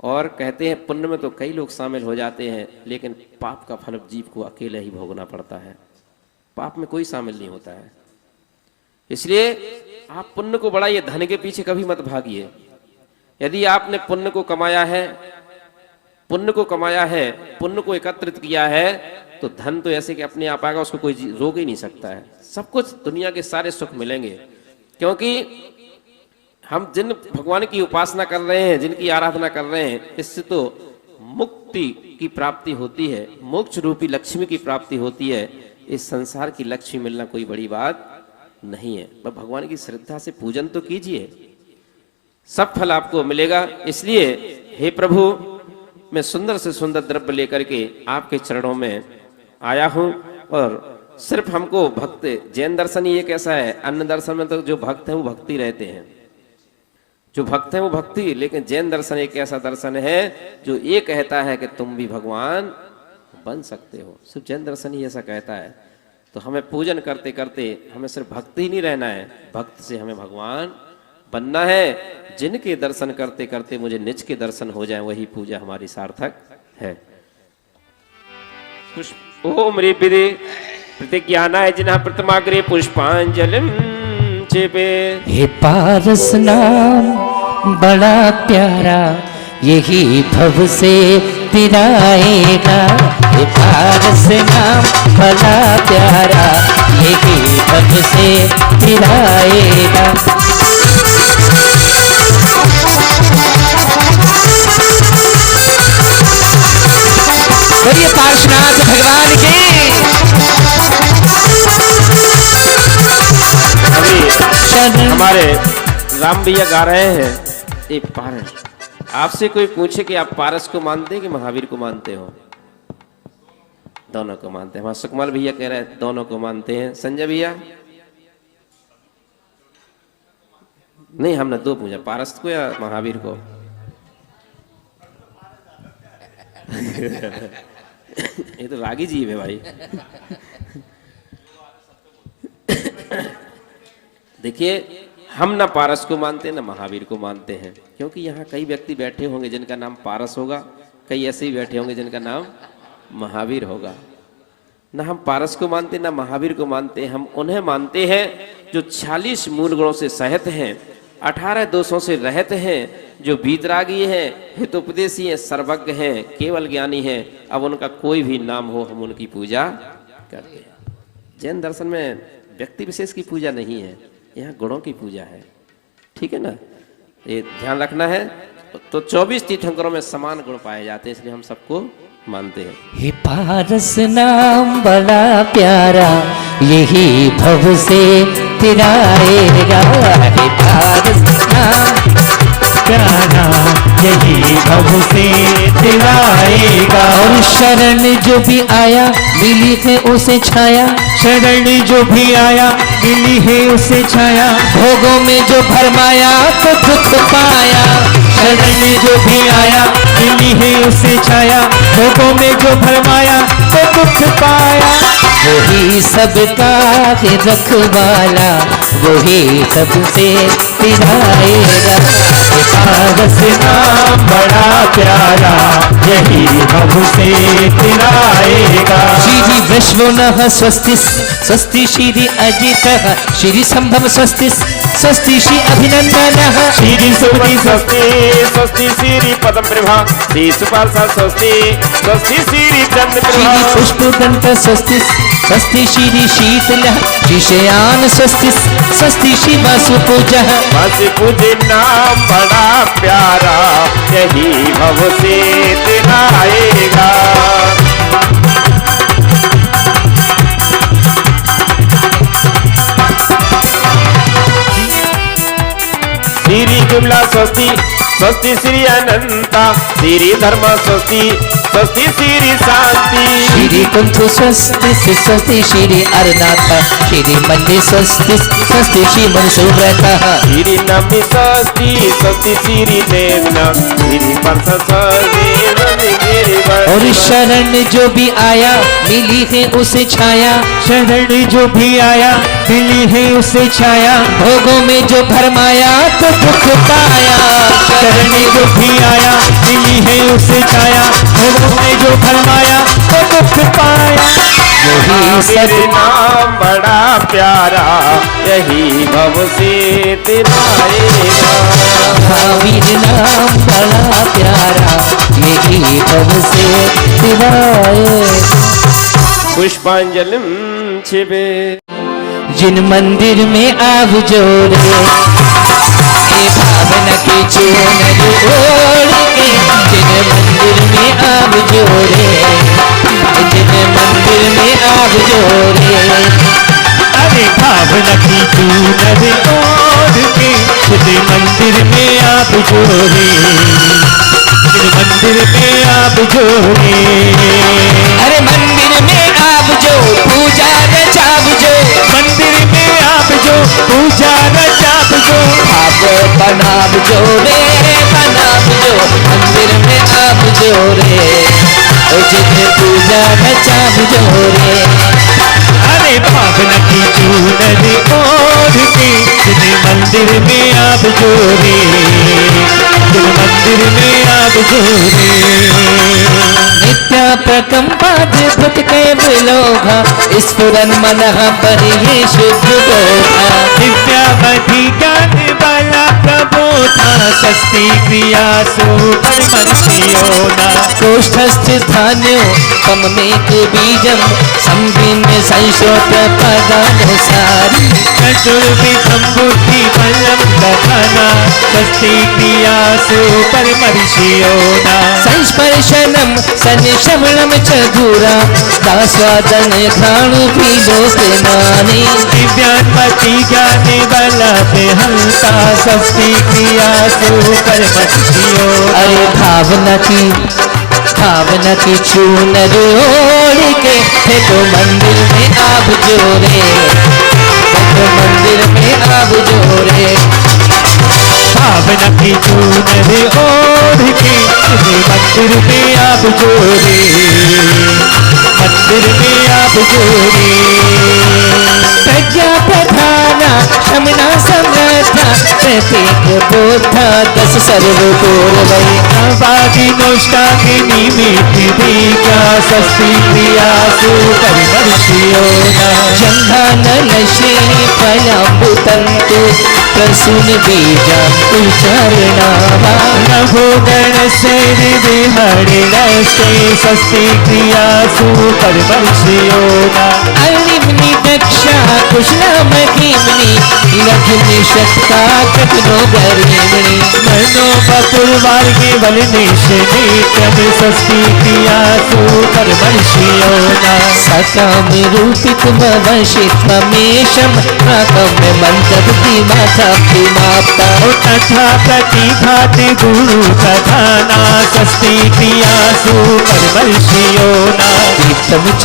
और कहते हैं पुण्य में तो कई लोग शामिल हो जाते हैं, लेकिन पाप का फल जीव को अकेले ही भोगना पड़ता है। पाप में कोई शामिल नहीं होता है। इसलिए आप पुण्य को बढ़ाइए, धन के पीछे कभी मत भागिए। यदि आपने पुण्य को कमाया है, पुण्य को एकत्रित किया है, तो धन तो ऐसे कि अपने आप आएगा, उसको कोई रोक ही नहीं सकता है। सब कुछ दुनिया के सारे सुख मिलेंगे, क्योंकि हम जिन भगवान की उपासना कर रहे हैं, जिनकी आराधना कर रहे हैं, इससे तो मुक्ति की प्राप्ति होती है, मोक्ष रूपी लक्ष्मी की प्राप्ति होती है। इस संसार की लक्ष्मी मिलना कोई बड़ी बात नहीं है। बस भगवान की श्रद्धा से पूजन तो कीजिए, सब फल आपको मिलेगा। इसलिए हे प्रभु, मैं सुंदर से सुंदर द्रव्य लेकर के आपके चरणों में आया हूं। और सिर्फ हमको भक्त, जैन दर्शन ही एक ऐसा है, अन्य दर्शन में तो जो भक्त है वो भक्ति रहते हैं, जो भक्त है वो भक्ति, लेकिन जैन दर्शन एक ऐसा दर्शन है जो ये कहता है कि तुम भी भगवान बन सकते हो। सिर्फ जैन दर्शन ही ऐसा कहता है। तो हमें पूजन करते करते हमें सिर्फ भक्ति ही नहीं रहना है, भक्त से हमें भगवान बनना है। जिनके दर्शन करते करते मुझे निज के दर्शन हो जाए, वही पूजा हमारी सार्थक है। ओम ऋभिदे प्रतिज्ञानाय जिन्हा प्रतिमाग्रे पुष्पांजलिं चेपे। हे पारस नाम बड़ा प्यारा, यही भव से तिराएगा। हे पारस नाम बड़ा प्यारा, यही भव से तिराएगा। बोलिए पार्श्वनाथ भगवान की। अभी हमारे राम भैया गा रहे हैं एक पारस। आपसे कोई पूछे कि आप पारस को मानते हैं कि महावीर को मानते हो? दोनों को मानते हैं। हमारे सुकमल भैया कह रहे हैं दोनों को मानते हैं। संजय भैया नहीं, हमने दो पूछा, पारस को या महावीर को। ये तो रागी जीव है भाई। देखिए, हम ना पारस को मानते हैं ना महावीर को मानते हैं, क्योंकि यहाँ कई व्यक्ति बैठे होंगे जिनका नाम पारस होगा, कई ऐसे ही बैठे होंगे जिनका नाम महावीर होगा। ना हम पारस को मानते ना महावीर को मानते, हम उन्हें मानते हैं जो 46 मूल गुणों से सहित हैं, 18 दोषों से रहित हैं, जो वीतरागी हैं, हितोपदेशी हैं, सर्वज्ञ हैं, केवल ज्ञानी हैं। अब उनका कोई भी नाम हो, हम उनकी पूजा करते हैं। जैन दर्शन में व्यक्ति विशेष की पूजा नहीं है, यहाँ गुणों की पूजा है। ठीक है ना, ये ध्यान रखना है। तो 24 तीर्थंकरों में समान गुण पाए जाते हैं, इसलिए हम सबको मानते हैं। हे पारस नाम बड़ा प्यारा, यही भव से तिराएगा। हे पारस नाम प्यारा यही भव से दिलाएगा। और शरण जो भी आया मिली है उसे छाया, शरण जो भी आया मिली है उसे छाया। भोगों में जो भरमाया तो दुख पाया। शरण जो भी आया मिली है उसे छाया। भोगों में जो भरमाया तो दुख पाया। वही सबका है रखवाला, वही सबसे तिराएगा। हे पारस नाम बड़ा प्यारा, यही भव से दिलाएगा। श्री विश्वनः स्वस्ति स्वस्ति श्री अजितः श्री संभव स्वस्ति स्वस्ति श्री अभिनंदनः श्री सुमति स्वस्ति स्वस्ति श्री पद्म प्रभा श्री सुपार्षा स्वस्ति स्वस्ति श्री चंद्र श्री प्रभा पुष्पदंत स्वस्ति स्वस्ति श्री शीतलः श्री शयान स्वस्ति स्वस्ति श्री वासुपूजः। वासी पूजे नाम बड़ा प्यारा, यही भव से दिलाएगा। श्री विमला स्वस्ति स्वस्ति श्री अनंता श्री धर्म स्वस्ति स्वस्ति श्री शांति श्री कुंथु स्वस्ति स्वस्ति श्री अरनाथ श्री मंडे स्वस्ति स्वस्ति श्री मनसुव्रतः श्री नमी स्वस्ति स्वस्ति श्री देवना श्री परस स्वस्ति और शरण जो भी आया मिली है उसे छाया। शरण जो भी आया मिली है उसे छाया। भोगों में जो भरमाया तो दुख पाया। शरण जो भी आया मिली है उसे छाया। भोगों में जो भरमाया तो दुख पाया। वही सब नाम बड़ा प्यारा, यही भव से दिलाएगा। महावीर नाम बड़ा प्यारा, यही भव से दिलाएगा। पुष्पांजलिम छिबे जिन मंदिर में आग जोड़े ए भावना की चूनर ओढ़ के, जिन मंदिर में आग जोड़े, जिन मंदिर में आग जोड़े। अरे भावना की चूनर ओढ़ के खुद मंदिर में आप जोड़े। मंदिर में आप जोड़े। अरे मंदिर में आप जो पूजा रचाव जो, मंदिर में आप जो पूजा रचाव जो। आप बनाव जोड़े बनाव जो, मंदिर में आप जोड़े जिन पूजा रचाव जोड़े। अरे भावना की चूनर ओढ़ के जिन मंदिर में आप जोड़े। जिन मंदिर में आप जोड़े। नित्या प्रकंपाद्भुत केवलोघा स्फुरन् मनः परिये शुद्ध बोधा। नित्यावधि ज्ञान वाला प्रबोधा। सस्ती क्रिया सुपरिमर्शियोना। कोष्ठस्थित धान्यो कममेक बीजम संभिन्न संशोत पदानुसारी। चतुर्विधं बुद्धि बलं दधना। सस्ती क्रिया सुपरिमर्शियोना। संस्पर्शनम सन्निश्रवणम च दूरा, दास्वादन घ्राणु भी लोकनानि। दिव्यान्मति ज्ञाने बलते हंता। सस्ती क्रिया सुपरिमर्शियो। अरे भावना की चूनर ओढ़ के थे तो मंदिर में आप जोड़े, तो मंदिर में आप जोड़े। भावना की चूनर ओढ़ के मंदिर में आप जोड़े। मंदिर में आप जोड़े। प्रज्ञा प्रधाना शमना समर्था, प्रत्येक बोधा दस सर्वपूर्वै। वादी नोष्टागिनी मीठी दीक्षा। सस्ती क्रिया सुपरिमर्शियोना। जंघानल श्रेणी फलाम्बुतंतु प्रसून बीजा उच्चारणावा। नभोगण से विहरिण से। सस्ती क्रिया सुपरिमर्शियोना। अग्निग्नि दक्षा कुशलमहीमणि लक्ष्मी शक्ता कटनो गरीमणि मनो बपुरवार के बलनेशने कद सस्ती किया सुपर वर्षियोना सकाम रूपित मवशित ममेशम प्राकम मंत्रवती माता माता तथा प्रतिघात गुरु कथाना सस्ती किया सुपर वर्षियोना तम च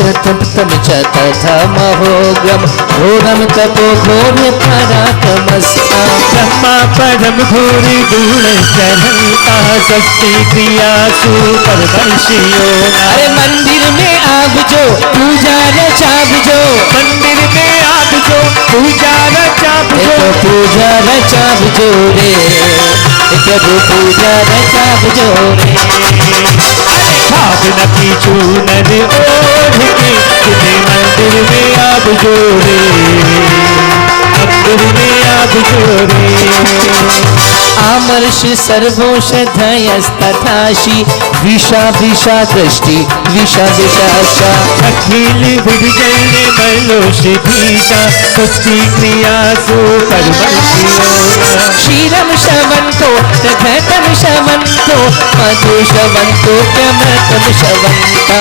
तथा महोग्रम घोरम तपो घोर पराक्रमस्ता ब्रह्मा परम घोर गुण चरता सस्ती क्रिया सुपर वर्षियोना अरे मंदिर में आग जो पूजा रचाब जो मंदिर में आप जो पूजा रचाप जो तो पूजा रचाब जो रे प्रभु पूजा रचाब जो रे भावना की चूनर ओढ़ के तुझे मंदिर में आप जोड़े मंदिर में आप जोड़े आमर्ष सर्वोषधयस्तथाशी विषा विषा दृष्टि विषा विषाशा अखिल विजय बलोष भीषा सस्ती क्रिया सुपर वर्षियोना क्षीरम शवंतो तथतम शवंतो मधु शवंतो प्रमतम शवंता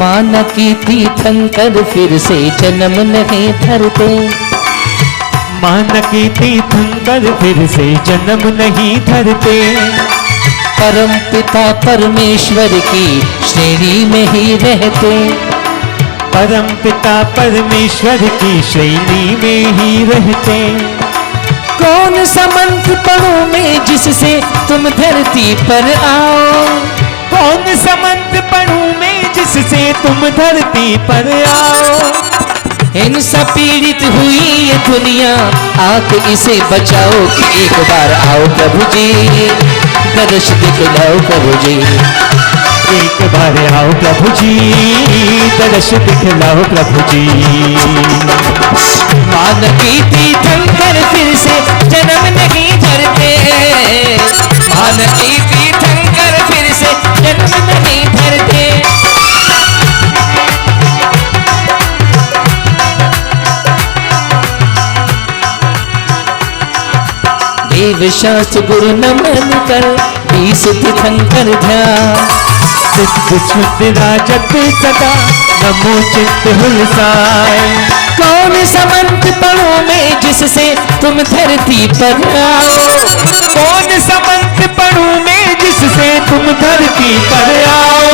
मान की तीर्थंकर फिर से जन्म नहीं धरते मान की तीर्थंकर फिर से जन्म नहीं धरते परम पिता परमेश्वर की श्रेणी में ही रहते परम पिता परमेश्वर की श्रेणी में ही रहते कौन सा मंत्र पढ़ूं मैं जिससे तुम धरती पर आओ कौन सा मंत्र पढ़ूं मैं जिससे तुम धरती पर आओ हिंसा पीड़ित हुई ये दुनिया आके इसे बचाओ कि एक बार आओ प्रभु जी दर्श दिखलाओ प्रभु जी एक बार आओ प्रभु जी दर्श दिखलाओ प्रभु जी मान की तीर्थंकर फिर से जन्म नहीं धरते मान की तीर्थंकर फिर से जन्म नहीं धरते देव शास्त्र गुरु नमन कर 20 तीर्थंकर ध्यान सिद्ध शुद्ध राजत सदा नमो चित्त हुलसाए कौन सा मंत्र पढ़ूं मैं जिससे तुम धरती पर आओ कौन सा मंत्र पढ़ूं मैं जिससे तुम धरती पर आओ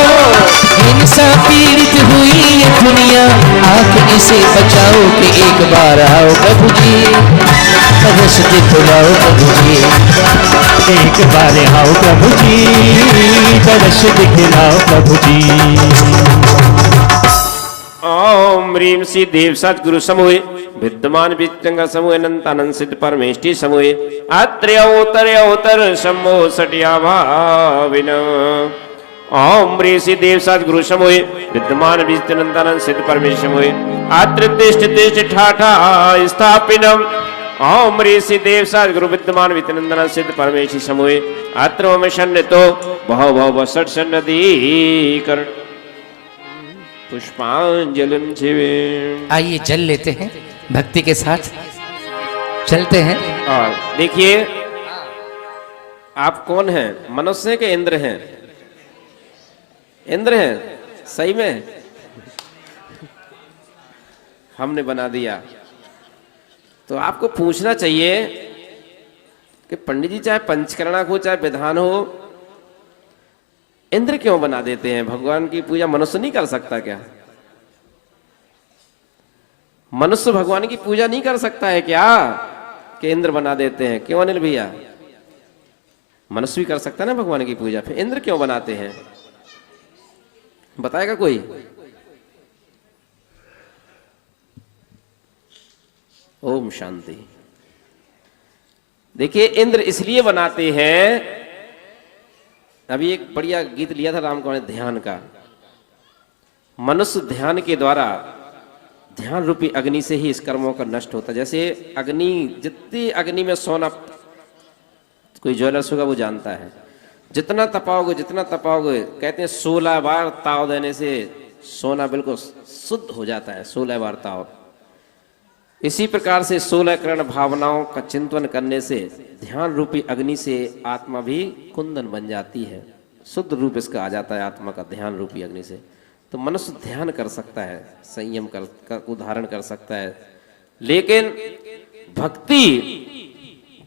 हिंसा पीड़ित हुई ये दुनिया आके इसे बचाओ कि एक बार आओ प्रभु जी दर्श दिखलाओ प्रभु जी एक बार आओ प्रभु जी दर्श दिखलाओ प्रभु जी ओम ह्रीं श्री देव सद्गुरु समूह विद्यमान विचंग समूह अनंतानंद सिद्ध परमेष्टि समूह अत्र्योतर शंभो सटिया भाविन ओम ह्रीं श्री देव सद्गुरु समूह विद्यमान विचंतानंद सिद्ध परमेष्टि समूह अत्र तिष्ठ तिष्ठ ठाठा स्थापिनम ओम ह्रीं श्री देव सद्गुरु विद्यमान विचंतानंद सिद्ध परमेष्टि समूह अत्र मम शन्नतो भव भव षट सन्नदीकरण पुष्पांजलिं शिवे। आइए जल लेते हैं भक्ति के साथ चलते हैं। और देखिए आप कौन हैं, मनुष्य हैं कि इंद्र हैं? इंद्र हैं सही में, हमने बना दिया। तो आपको पूछना चाहिए कि पंडित जी चाहे पंचकर्णक हो चाहे विधान हो, इंद्र क्यों बना देते हैं? भगवान की पूजा मनुष्य नहीं कर सकता क्या? मनुष्य भगवान की पूजा नहीं कर सकता है क्या कि इंद्र बना देते हैं? क्यों अनिल भैया? मनुष्य भी कर सकता है ना भगवान की पूजा, फिर इंद्र क्यों बनाते हैं? बताएगा कोई? ओम शांति। देखिए इंद्र इसलिए बनाते हैं, अभी एक बढ़िया गीत लिया था राम ने ध्यान का। मनुष्य ध्यान के द्वारा, ध्यान रूपी अग्नि से ही इस कर्मों का नष्ट होता है। जैसे अग्नि, जितनी अग्नि में सोना, कोई ज्वेलर्स होगा वो जानता है, जितना तपाओगे जितना तपाओगे, कहते हैं 16 बार ताव देने से सोना बिल्कुल शुद्ध हो जाता है 16 वार्ताओं। इसी प्रकार से 16 करण भावनाओं का चिंतन करने से ध्यान रूपी अग्नि से आत्मा भी कुंदन बन जाती है। शुद्ध रूप इसका आ जाता है आत्मा का ध्यान रूपी अग्नि से। तो मनुष्य ध्यान कर सकता है, संयम का उदाहरण कर सकता है, लेकिन भक्ति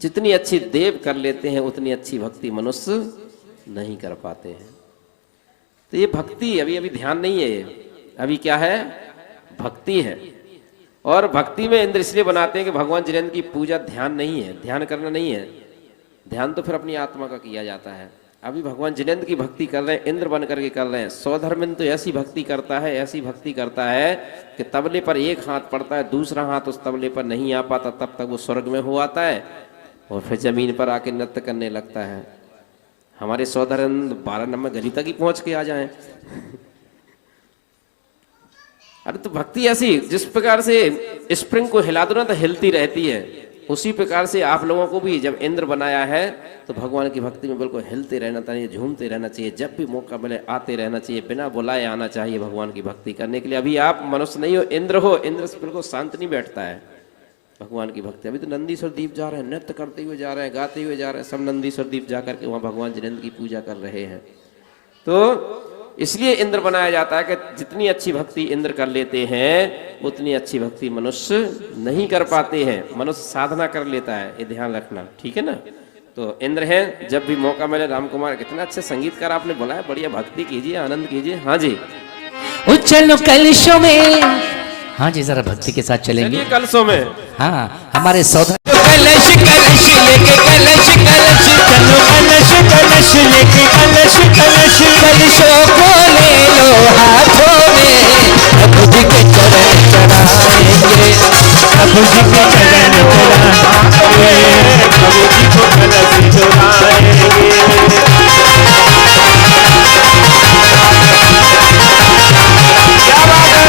जितनी अच्छी देव कर लेते हैं उतनी अच्छी भक्ति मनुष्य नहीं कर पाते हैं। तो ये भक्ति अभी अभी ध्यान नहीं है, अभी क्या है? भक्ति है। और भक्ति में इंद्र इसलिए बनाते हैं कि भगवान जिनेंद्र की पूजा ध्यान नहीं है, ध्यान करना नहीं है। ध्यान तो फिर अपनी आत्मा का किया जाता है। अभी भगवान जिनेंद्र की भक्ति कर रहे हैं, इंद्र बन करके कर रहे हैं। सौधर्मिंद तो ऐसी भक्ति करता है, ऐसी भक्ति करता है कि तबले पर एक हाथ पड़ता है, दूसरा हाथ उस तबले पर नहीं आ पाता, तब तक वो स्वर्ग में हो आता है और फिर जमीन पर आके नृत्य करने लगता है। हमारे सौधर्मिंद 12 नंबर गली तक ही पहुंच के आ जाए। अरे तो भक्ति ऐसी, जिस प्रकार से स्प्रिंग को हिला दो ना तो हिलती रहती है, उसी प्रकार से आप लोगों को भी जब इंद्र बनाया है तो भगवान की भक्ति में बिल्कुल हिलते रहना चाहिए, झूमते रहना चाहिए। जब भी मौका मिले आते रहना चाहिए, बिना बुलाए आना चाहिए भगवान की भक्ति करने के लिए। अभी आप मनुष्य नहीं हो, इंद्र हो। इंद्र से बिल्कुल शांत नहीं बैठता है भगवान की भक्ति। अभी तो नंदीश्वर दीप जा रहे हैं, नृत्य करते हुए जा रहे हैं, गाते हुए जा रहे हैं, सब नंदीश्वर दीप जा करके वहाँ भगवान जिनेंद्र की पूजा कर रहे हैं। तो इसलिए इंद्र बनाया जाता है कि जितनी अच्छी भक्ति इंद्र कर लेते हैं उतनी अच्छी भक्ति मनुष्य नहीं कर पाते हैं। मनुष्य साधना कर लेता है, ये ध्यान रखना, ठीक है ना। तो इंद्र हैं, जब भी मौका मिले। राम कुमार कितना अच्छे संगीतकार आपने बुलाया, बढ़िया भक्ति कीजिए, आनंद कीजिए। हाँ जी, चलो कलशों में, हाँ जी जरा भक्ति के साथ चलेंगे कलशों में। हाँ हमारे सौदा कलश कलश लेके कलश कलश चलो कलश कलश लेके कलश कलश कलशों को ले लो हाथों में, प्रभु जी के चरण चढ़ाएंगे, प्रभु जी के चरण चढ़ाएंगे, प्रभु जी को कलश चढ़ाएंगे। क्या बात है।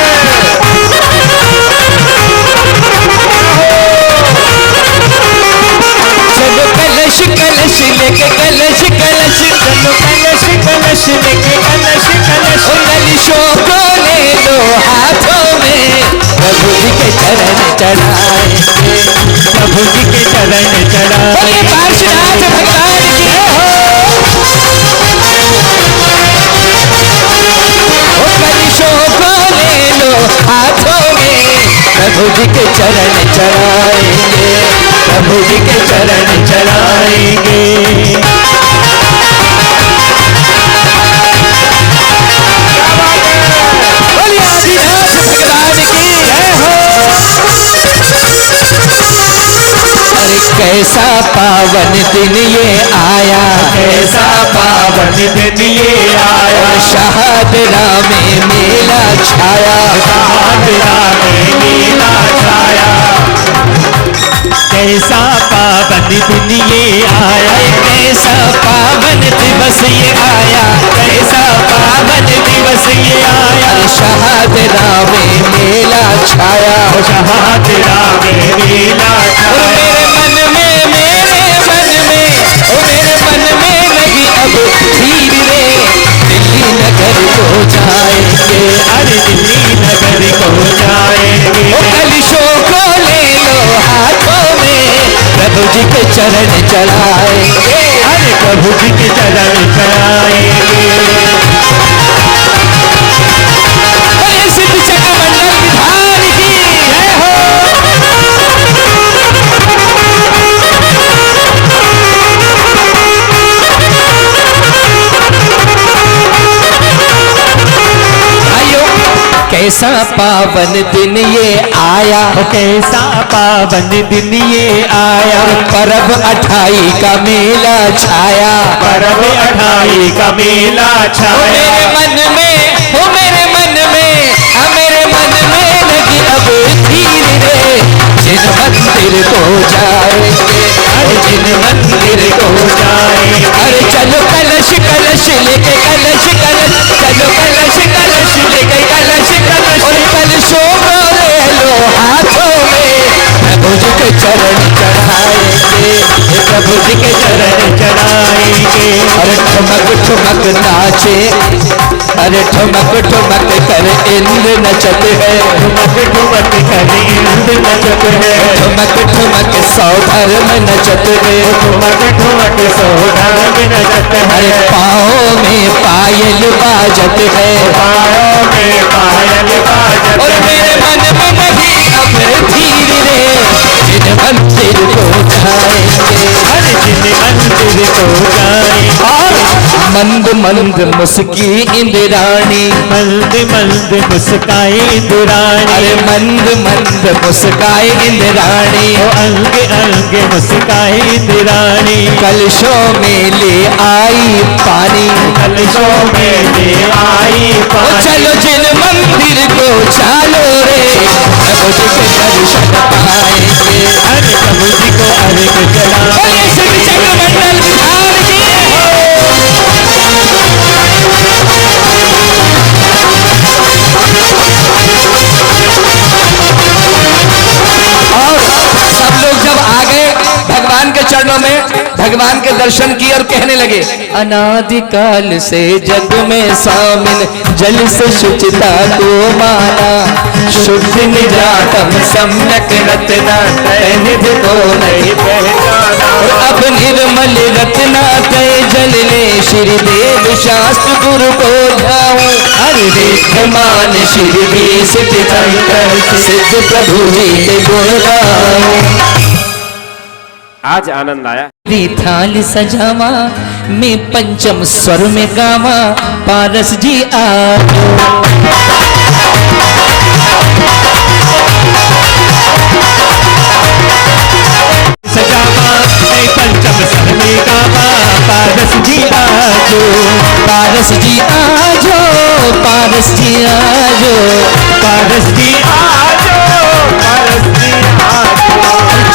चलो कलश कलश लेके कलश कलश चलो कलश कलश लेके कलश कलश कलशों को ले लो हाथों में, प्रभु जी के चरण चढ़ाएंगे, प्रभु जी के चरण चढ़ाएंगे। पार्श्वनाथ भगवान की हो। कलशों को ले लो हाथों में, प्रभु जी के चरण चढ़ाएंगे, प्रभु जी के चरण चढ़ाएंगे। बोलिए आदिनाथ भगवान की जय हो। अरे कैसा पावन दिन ये आया, कैसा पावन दिन ये आया, शाहदरा में मेला छाया, शाहदरा में मेला छाया। कैसा पावन दिन ये आया, कैसा पावन दिवस ये आया, कैसा पावन दिवस ये आया, शाहदरा में मेला छाया, शाहदरा में मेला छाया। मेरे मन में, मेरे मन में, ओ मेरे मन में लगी अब धीर रे, दिल्ली नगर को जाएंगे, अरे दिल्ली नगर को जाएंगे। ओ कलशों को ले लो हाथों में, प्रभु जी के चरण चढ़ाएंगे, अरे प्रभु जी के चरण चढ़ाएंगे। सिद्ध चक्र मंडल विधान की जय हो। कैसा पावन दिन ये आया, कैसा पावन दिन ये आया, परब 28 का मेला छाया, परब 28 का मेला छाया। मेरे मन में, हो मेरे मन में, मेरे मन में लगी अब धीर रे, जिन मंदिर को जाएंगे, अरे जिन मंदिर को जाएंगे, अरे चलो कलश कलश लेके कलश कलश, चलो कलश कलश लेके कलश कलश, और कलशों को ले लो हाथों में, प्रभु जी के चरण चढ़ाएंगे, प्रभु जी के चरण चढ़ाएंगे। और ठुमक ठुमक नाचे, अरे ठुमक ठुमक कर इंद्र नचत है, ठुमक ठुमक कर इंद्र नचत है, ठुमक ठुमक सौधर्म नचत है, ठुमक ठुमक सौधर्म नचत है। अरे पाँव में पायल बाजत है, पायों में पायल बाजत और मेरे मन में नहीं अब धीर रे, जिन मंदिर को जाएंगे, अरे जिन मंदिर को जाए। और मंद मंद मुस्की इंद्राणी, मंद मंद मुस्काए इंद्राणी, अरे मंद मंद मुस्काए इंद्राणी, ओ अंग अंग मुस्काए इंद्राणी। कलशों में ले आई पानी, कलशों में ले आई ओ पानी। चलो जिन मंदिर को चालो रे, प्रभु जी के दर्शन पाएंगे। अरे प्रभु जी को अर्घ चढ़ा। बोलिए श्री चक्रमंडल विधान की। और सब लोग जब आ गए भगवान के चरणों में, भगवान के दर्शन किए और कहने लगे, अनादिकाल से जग में शामिल जल से शुचिता को माना, शुद्ध निरातम सम्यक रत्ना निधि को नहीं पहचाना, और अब निर्मल रत्ना तय जल ले श्री देव शास्त्र गुरु को जाऊं, अरे विद्यमान श्री भी सिद्ध शंकर सिद्ध प्रभु जी के गुण गाऊं। आज आनंद आया। थाल सजावा में पंचम स्वर में गावा, पारस जी आओ। सजावा मैं पंचम स्वर में गावा, पारस जी आजो। पारस जी आजो, पारस जी आजो, पारस जी आजो, पारस जी आजो।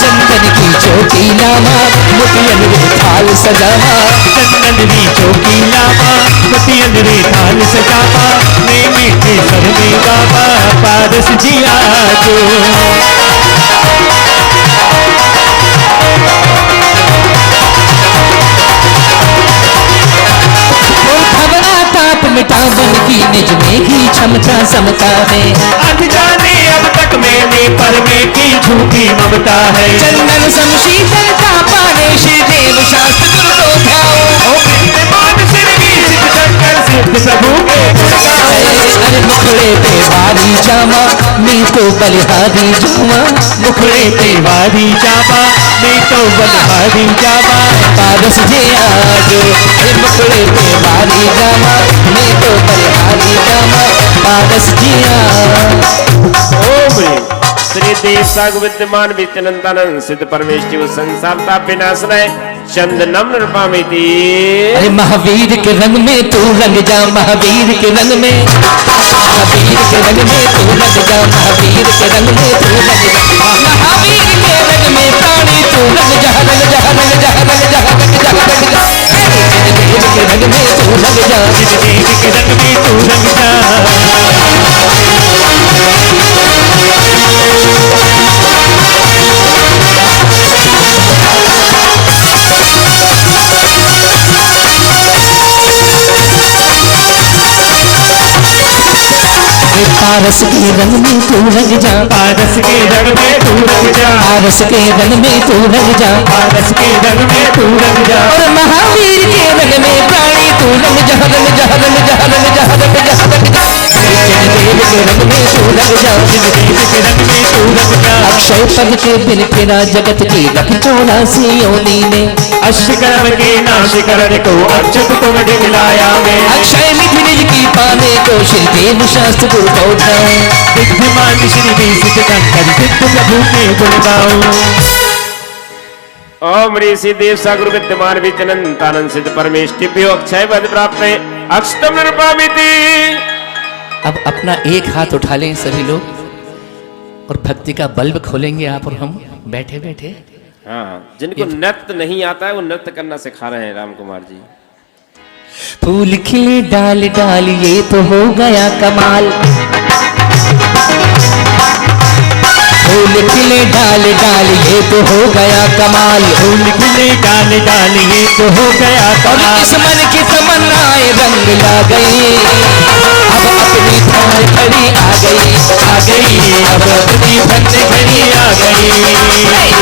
चंदन की चौकी लावा, मुटियन रे थाल सजावा, चंदन री चौकी लावा, मोतियन रे थाल सजावा, मैं मीठे स्वर में गावा, पारस जी आजो। ताप मिटावन की निज में ही क्षमता समता है, अध जाने अब तक मैंने पर में की झूठी ममता है। चंदन समशीतल का पाने श्री देव शास्त्र गुरु को ध्याओ। ओ विद्यमान श्री सिद्ध शंकर सिद्ध प्रभु के गुण गाओ। अरे मुखड़े पे भारी जामा, मैं तो बलिहारी जामा, मुखड़े पे वारी जावा, मैं तो बलिहारी जावा, पारस जी आजो। अरे मुखड़े पे भारी जामा, मैं तो बलिहारी जामा, पारस जी आजो। ओम श्री देव साग विद्यमान विचनंदन सिद्ध परमेश्वर संसार ताप विनाशनाय चंदनम नृपामिति। अरे महावीर के रंग में तू रंग जा, महावीर के रंग में, महावीर के रंग में तू रंग जा, महावीर के रंग में तू रंग जा, महावीर के रंग में प्राणी तू रंग जा, रंग जा, रंग जा, रंग जा, रंग जा, रंग जा। देव के रंग में तू रंग जा, देव के रंग में तू रंग जा। पारस के रंग में तू रंग जा, पारस के रंग में तू रंग जा, पारस के रंग में तू रंग जा, पारस के रंग में तू रंग जा। और महावीर के रंग में प्राणी तू रंग जा, रंग जा, रंग जा, रंग जा, रंग जा, रंग जा। देव के रंग में तू रंग जा, देव के रंग में तू रंग जा। अक्षय पद के बिन तेरा जगत की रख 84 योनि में, अष्टकर्म के नाश करने को अक्षत तुम दिलाया मैं। अक्षय निधि निज की पाने को श्री देव शास्त्र गुरु को ध्याओ। विद्यमान श्री सिद्ध शंकर सिद्ध प्रभु के गुण गाओ। ओम ऋषि देव सागुरु विद्यमान विचनंतानंद सिद्ध परमेष्टिभ्यो अक्षय पद प्राप्त अक्षतम नृपामिति। अब अपना एक हाथ उठा लें सभी लोग और भक्ति का बल्ब खोलेंगे आप और हम बैठे बैठे। हाँ, जिनको नृत्य नहीं आता है वो नृत्य करना सिखा रहे हैं राम कुमार जी। फूल खिले डाल डाल ये तो हो गया कमाल, फूल खिले डाल डाल ये तो हो गया कमाल, फूल खिले डाल डाल ये तो हो गया और कमाल। इस मन की तमन्नाएं रंग ला गई, अब अपनी धन घड़ी आ गई, आ गई अब अपनी धन घड़ी आ गई।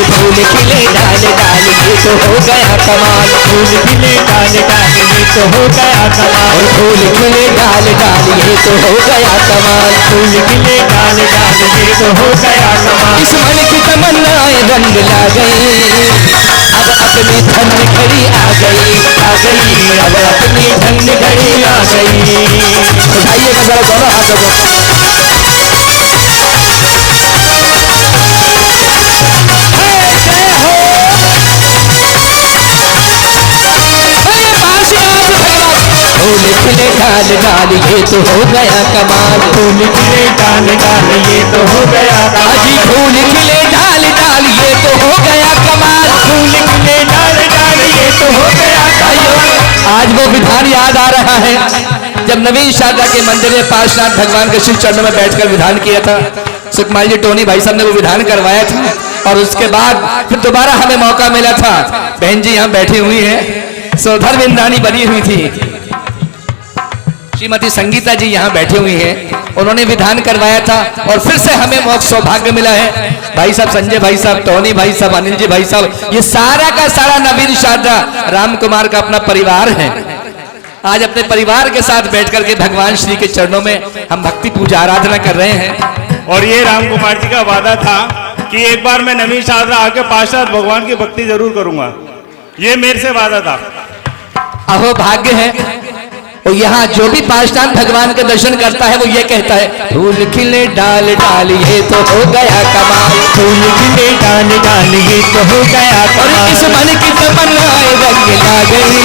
फूल खिले डाल डाल ये तो हो गया कमाल, फूल खिले डाल डाल ये तो हो गया कमाल, और फूल खिले डाल डाल ये तो हो गया कमाल, फूल खिले डाल डाल ये तो हो गया कमाल। इस मन की तमन्नाएं रंग ला गई, अब अपनी धन घड़ी आ गई, आ गई अब अपनी धन घड़ी आ गई। उठाइएगा जरा दोनों हाथों को। फूल खिले डाल डाल ये तो हो गया कमाल, फूल खिले डाल डाल ये तो हो गया कमाल, अजी फूल खिले डाल डाल ये तो हो गया कमाल, फूल खिले डाल डाल ये तो हो गया कमाल। आज वो विधान याद आ रहा है जब नवीन शारदा के मंदिर में पार्श्वनाथ भगवान के श्री चरणों में बैठकर विधान किया था। सुकमाल जी टोनी भाई साहब ने वो विधान करवाया था, और उसके बाद फिर दोबारा हमें मौका मिला था। बहन जी यहाँ बैठी हुई है, सोधर बिंदानी बनी हुई थी, श्रीमती संगीता जी यहाँ बैठी हुई हैं, उन्होंने विधान करवाया था, और फिर से हमें मौका सौभाग्य मिला है। भाई साहब संजय भाई साहब, टोनी भाई साहब, अनिल जी भाई साहब, ये सारा का सारा नवीन शारदा राम कुमार का अपना परिवार है। आज अपने परिवार के साथ बैठ करके भगवान श्री के चरणों में हम भक्ति पूजा आराधना कर रहे हैं। और ये राम कुमार जी का वादा था कि एक बार मैं नवीन शारदा आके पार्षद भगवान की भक्ति जरूर करूंगा, ये मेरे से वादा था। अहो भाग्य है, और यहाँ जो भी पार्षद भगवान के दर्शन करता है वो ये कहता है फूल खिले डाल डाल ये तो हो गया कमाल, फूल खिले डाल डाल ये तो हो गया और कमाल। इस मन की तमन्नाएं रंग ला गई,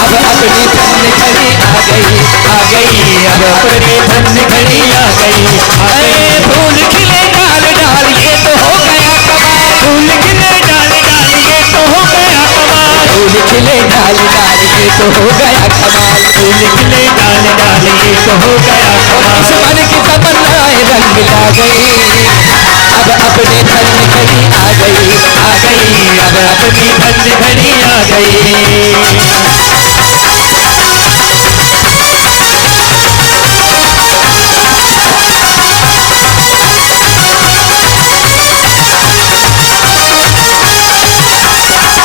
अब अपनी धन घड़ी आ गई, आ गई अब अपनी धन घड़ी आ गई। अरे फूल खिले डाल डाल ये तो हो गया कमाल, फूल खिले डाल डाल ये तो हो गया कमाल, फूल खिले डाल डाल ये तो हो गया कमाल, फूल खिले डाल डाल ये तो हो गया कमाल। इस मन की तमन्नाएं रंग ला गई, अब अपनी धन घड़ी आ गई, आ गई अब अपनी धन घड़ी आ गई।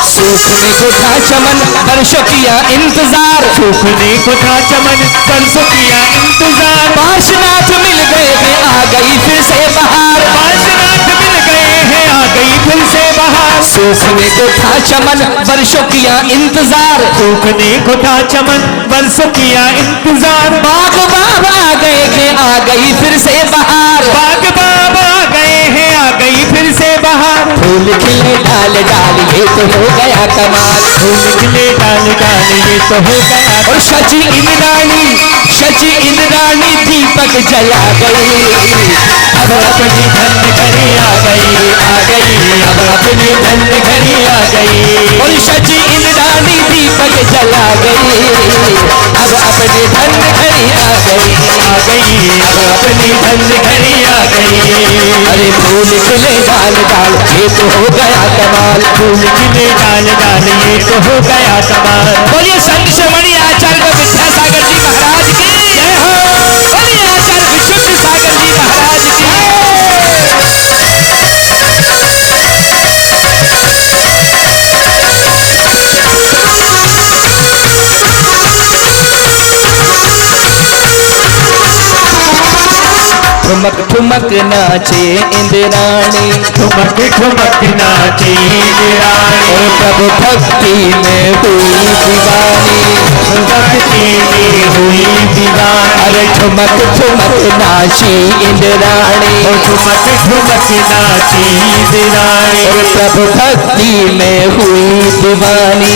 सूखने को था चमन वर्षों किया इंतजार, सूखने को था चमन बरसों किया इंतजार, पार्श्वनाथ मिल गए हैं आ गई फिर से बहार, पार्श्वनाथ मिल गए हैं आ गई फिर से बहार। सूखने को था चमन वर्षों किया इंतजार, सूखने को था चमन बरसों किया इंतजार, बाग बाब आ गए हैं आ गई फिर से बहार, बाग बाब आ गए हैं आ गई फिर से बहार। फूल खिले डाल डाल ये तो हो गया कमाल, फूल खिले डाल डाल ये तो हो गया और शची इंद्राणी दीपक जला गई, अब अपनी धन घड़ी आ गई, आ गई अब अपनी धन घड़ी आ गई। और शची इंद्राणी दीपक जला गई, अब अपनी धन घड़ी आ गई, आ गई अब अपनी धन घड़ी आ गई। अरे फूल खिले डाल डाल ये तो हो गया कमाल, फूल खिले डाल डाल ये तो हो गया कमाल। बोलिए संत श्रमणी आचार्य विद्यासागर जी महाराज की जय हो, बोलिए आचार्य विशुद्ध सागर जी महाराज की। ठुमक ठुमक नाचे इंद्राणी, ठुमक ठुमक नाचे इंद्राणी, और प्रभु भक्ति में हुई दीवानी, भक्ति में हुई दीवानी। अरे ठुमक ठुमक नाची इंद्राणी, ठुमक ठुमक नाची इंद्राणी, और प्रभु भक्ति में हुई दीवानी,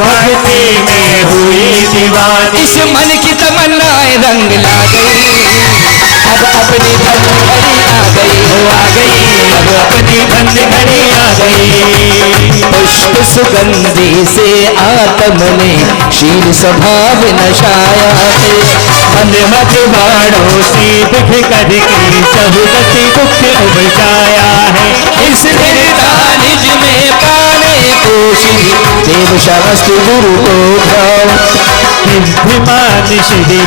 भक्ति में हुई दीवानी। इस मन की तमन्नाएं रंग ला गई, अब अपनी धन घड़ी आ गई, आ गई अब अपनी धन घड़ी आ गई। पुष्प सुगंधि से आत्म ने शील स्वभाव नशाया है, मन मत बाड़ो से दुख करके सब गति दुख उपजाया है। इस निर्दान निज में पाने कोशि देव समस्त गुरु को भाव। विद्यमान श्री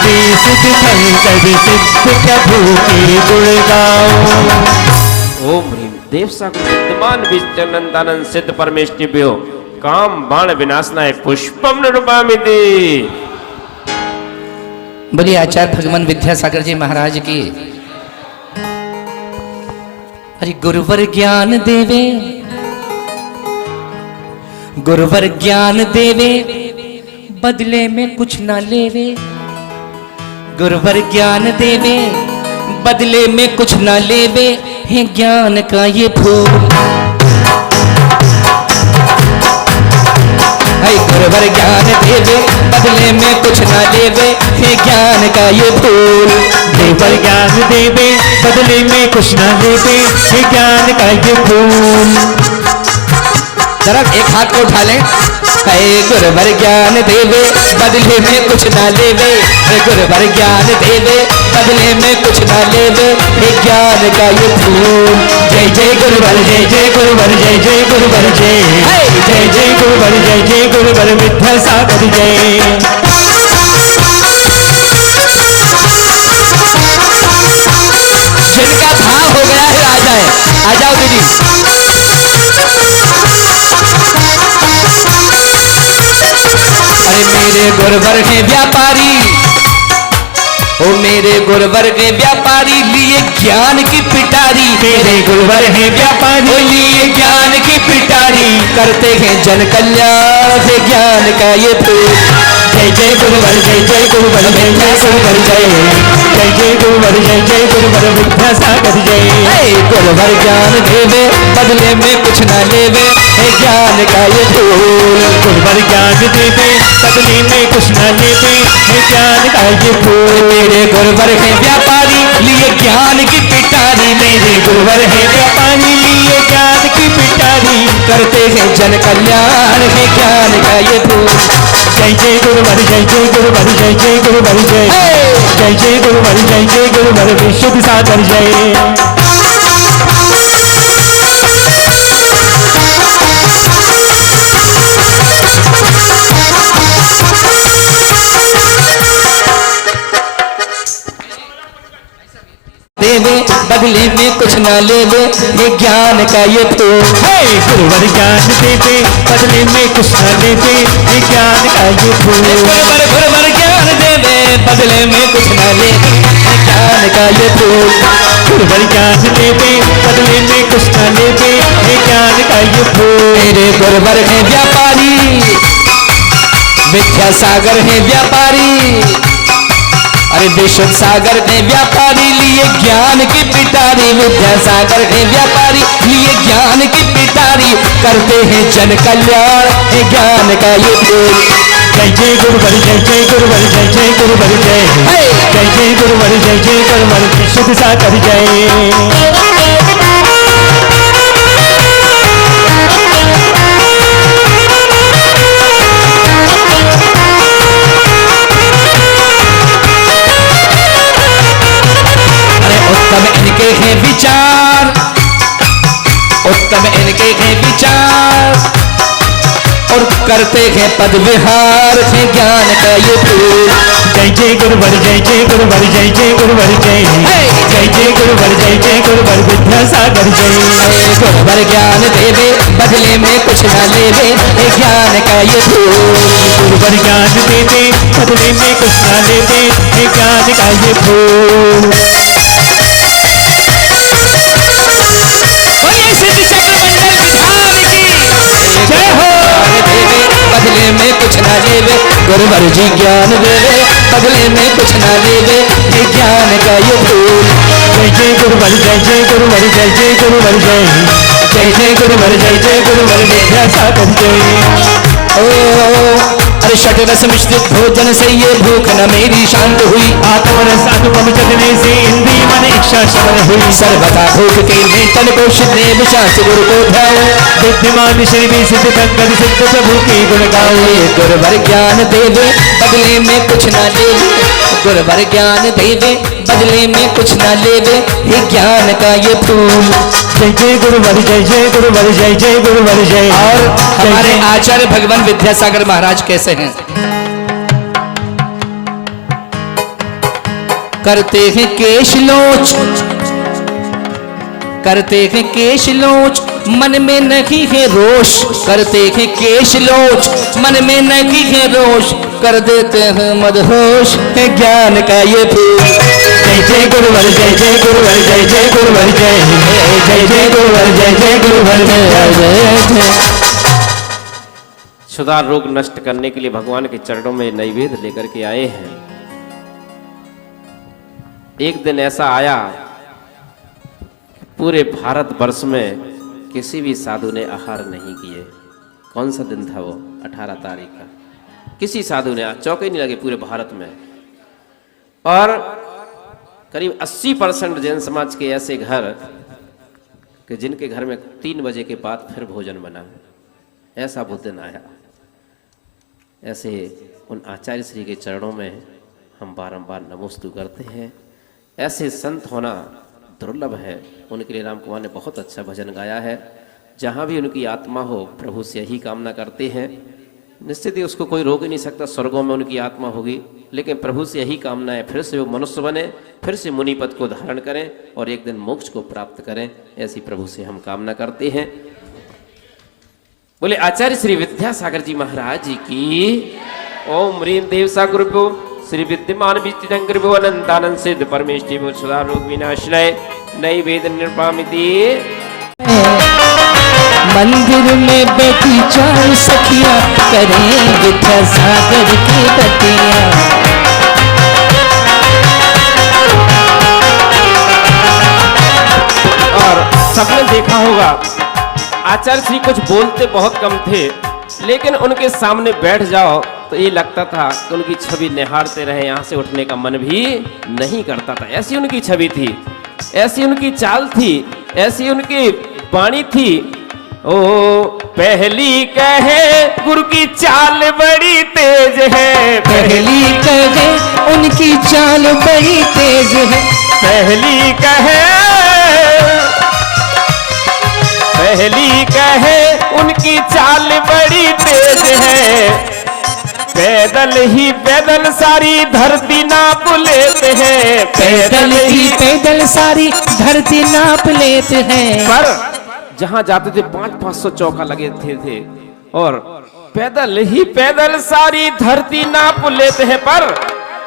सिद्ध शंकर सिद्ध प्रभु की गुण गाओ। ओम ह्रीम देव साकुर विद्यमान विष्णुनंदन सिद्ध परमेष्टिभ्यो काम बाण विनाशनाय पुष्पम निरूपयामि। बोलिए आचार्य भगवान विद्यासागर जी महाराज की। अरे गुरुवर ज्ञान देवे, गुरुवर ज्ञान देवे बदले में कुछ ना लेवे। गुरुवर ज्ञान देवे बदले में कुछ ना लेवे, है ज्ञान का ये फूल। गुरुवर ज्ञान देवे बदले में कुछ ना लेवे, है ज्ञान का ये फूल। देवर ज्ञान देवे बदले में कुछ ना लेवे, है ज्ञान का ये फूल। जरा एक हाथ को उठा लें। है गुरुवर ज्ञान देवे बदले में कुछ ना लेवे, है गुरुवर ज्ञान देवे बदले में कुछ ना लेवे, है ज्ञान का ये फूल। जय जय गुरुवर जय जय गुरुवर जय जय गुरुवर जय जय जय गुरुवर जय जय गुरुवर विद्यासागर जय। जिनका भाव हो गया है आ जाए, आ जाओ दीदी। अरे मेरे गुरुवर है व्यापारी, ओ मेरे गुरुवर के व्यापारी लिए ज्ञान की पिटारी। मेरे गुरुवर है व्यापारी लिए ज्ञान की पिटारी, करते हैं जन कल्याण से ज्ञान का ये फूल। जय जय गुरुवर जय जय गुरुवर जय जय गुरुवर जय जय जय गुरुवर जय जय गुरुवर विद्यासागर जय। गुरुवर ज्ञान देवे बदले में कुछ ना लेवे, है ज्ञान का ये फूल। गुरुवर ज्ञान देवे बदले में कुछ ना लेवे, है ज्ञान का ये फूल। मेरे गुरुवर है व्यापारी लिए ज्ञान की पिटारी। मेरे गुरुवर है व्यापारी लिए ज्ञान की पिटारी, करते हैं जन कल्याण, है ज्ञान का ये फूल। जय जय गुरुवर जय जय गुरुवर जय जय गुरुवर जय जय जय गुरुवर जय जय गुरुवर विद्यासागर जय। देवे बदले में कुछ ना लेवे, ये ज्ञान का ये फूल। गुरुवर ज्ञान देवे बदले में कुछ ना लेवे, ये ज्ञान का ये फूल। गुरुवर ज्ञान देवे बदले में कुछ ना लेवे, ये ज्ञान का ये फूल। गुरुवर ज्ञान देवे बदले में कुछ ना लेवे, ये ज्ञान का ये फूल। मेरे गुरुवर है व्यापारी, विद्यासागर है व्यापारी। अरे विश्व सागर ने व्यापारी लिए ज्ञान की पिटारी। विद्यासागर ने व्यापारी लिए ज्ञान की पिटारी, करते हैं जन कल्याण, है ज्ञान का ये फूल। जय जय गुरुवर जय जय गुरुवर जय जय गुरुवर जय जय जय गुरुवर जय जय गुरुवर विद्यासागर जय। उत्तम इनके हैं विचार, उत्तम इनके हैं विचार, और करते हैं पद विहार, है ज्ञान का ये फूल। जय जय गुरुवर जय जय गुरुवर जय जय गुरुवर जय जय जय गुरुवर जय जय गुरुवर विद्यासागर जय। गुरुवर ज्ञान देवे बदले में कुछ ना लेवे, है ज्ञान का ये फूल। गुरुवर ज्ञान देवे बदले में कुछ ना लेवे, है ज्ञान का ये फूल। सिद्ध चक्र मंडल विधान की जय हो। देवे बदले में कुछ ना लेवे, गुरुवर जी ज्ञान देवे बदले में कुछ ना लेवे, ये ज्ञान का ये फूल। जय जय गुरुवर जय जय गुरुवर जय जय गुरुवर जय जय जय गुरुवर जय जय गुरुवर विद्यासागर जय। ओ अरे षट रस मिश्रित भोजन से ये भूख न मेरी शांत हुई। आत्मरस अनुपम चखने से इंद्रिय मन इच्छा शमन हुई। सर्वथा भूख के मैं तन को शिद्रे विशास गुरु को ध्याओ। विद्यमान श्री भी सिद्ध शंकर सिद्ध प्रभु की गुण गाओ। गुरुवर ज्ञान देवे बदले में कुछ ना लेवे, गुरुवर ज्ञान देवे बदले में कुछ ना लेवे, हे ज्ञान का ये फूल। जय जय गुरुवर, जय जय गुरुवर, जय जय गुरुवर, जय। और हमारे आचार्य भगवान विद्यासागर महाराज कैसे हैं? करते हैं केश लोच, करते हैं केश लोच, मन में नहीं है रोष, करते हैं केश लोच, मन में नहीं है रोष, कर देते हैं मदहोश, है ज्ञान का ये फूल। जय जय गुरुवर, जय जय गुरुवर, जय जय गुरुवर, जय जय जय गुरुवर, जय जय गुरुवर, जय जय। क्षुधा रोग नष्ट करने के लिए भगवान के चरणों में नैवेद्य लेकर के आए हैं। एक दिन ऐसा आया, पूरे भारत वर्ष में किसी भी साधु ने आहार नहीं किए। कौन सा दिन था वो? 18 तारीख का। किसी साधु ने चौके नहीं लगे पूरे भारत में। और करीब 80% जैन समाज के ऐसे घर कि जिनके घर में 3 बजे के बाद फिर भोजन बना। ऐसा वो दिन आया। ऐसे उन आचार्य श्री के चरणों में हम बारंबार नमोस्तु करते हैं। ऐसे संत होना दुर्लभ है। उनके लिए राम कुमार ने बहुत अच्छा भजन गाया है। जहाँ भी उनकी आत्मा हो प्रभु से यही कामना करते हैं। निश्चित ही उसको कोई रोक ही नहीं सकता, स्वर्गों में उनकी आत्मा होगी, लेकिन प्रभु से यही कामना है फिर से वो मनुष्य बने, फिर से मुनि पद को धारण करें और एक दिन मोक्ष को प्राप्त करें। ऐसी प्रभु से हम कामना करते हैं। बोले आचार्य श्री विद्यासागर जी महाराज जी की। ओम ह्रीम देव सा गुरुभ्यो श्री विद्यमान विचितंग्रभो अनंतानंद सिद्ध परमेष्टि सदा रोग विनाशनाय नैवेद्य निर्पामिति। मंदिर में बैठी 4 सखियां करें विद्यासागर की बतियां। और सबने देखा होगा आचार्य श्री कुछ बोलते बहुत कम थे, लेकिन उनके सामने बैठ जाओ तो ये लगता था कि उनकी छवि निहारते रहे, यहाँ से उठने का मन भी नहीं करता था। ऐसी उनकी छवि थी, ऐसी उनकी चाल थी, ऐसी उनकी वाणी थी। ओ पहली कहे गुरु की चाल बड़ी तेज है, पहली कहे उनकी चाल बड़ी तेज है, पहली कहे उनकी चाल बड़ी तेज है। पैदल ही पैदल सारी धरती नाप लेते हैं, पैदल ही पैदल सारी धरती नाप लेते हैं। पर जहां जाते थे 500-500 चौका लगे थे और पैदल ही पैदल सारी धरती नाप लेते हैं। पर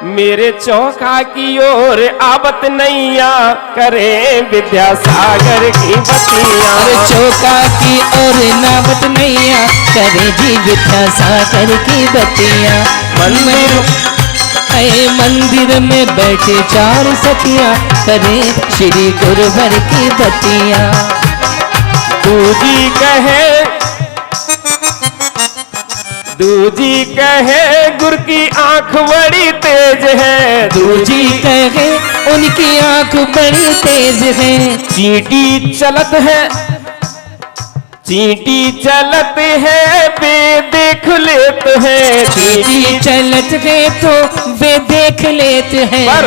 मेरे चौका की ओर आवत नैया करे विद्यासागर की बतियां। चौका की ओर नावत नैया करे जी विद्यासागर की बतियां। मंदिर में बैठे 4 सखियां करे श्री गुरुवर की बतियां। दूजी कहे गुरु की आंख बड़ी तेज है, दूजी कहे उनकी आंख बड़ी तेज है। चींटी चलत है वे देख लेते हैं, चींटी चलत है तो वे देख लेते हैं। पर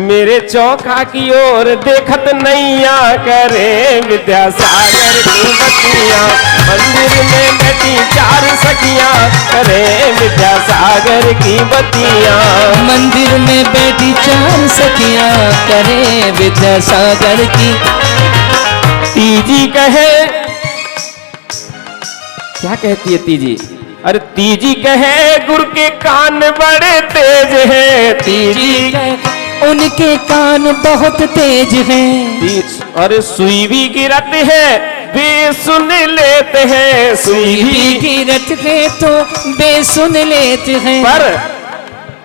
मेरे चौका की ओर देखत नैया करे विद्यासागर की बतियां। मंदिर में बैठी 4 सखियां करे विद्यासागर की बतियां। मंदिर में बैठी 4 सखियां करे विद्यासागर की। तीजी कहे, क्या कहती है तीजी? अरे तीजी कहे गुरु के कान बड़े तेज है, तीजी उनके कान बहुत तेज हैं। अरे सुई भी गिरत है वे सुन लेते हैं, सुई भी गिरत है तो वे सुन लेते हैं। पर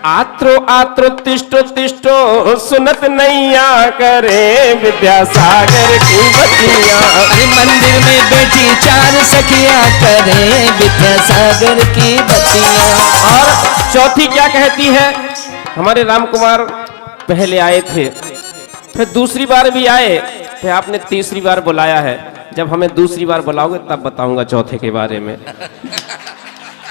आत्रो तिष्ठो सुनत नैया करे विद्यासागर की बतियां। मंदिर में बैठी 4 सखियां करे विद्यासागर की बतियां। और चौथी क्या कहती है? हमारे राम कुमार पहले आए थे, फिर दूसरी बार भी आए, फिर आपने तीसरी बार बुलाया है। जब हमें दूसरी बार बुलाओगे तब बताऊंगा चौथे के बारे में।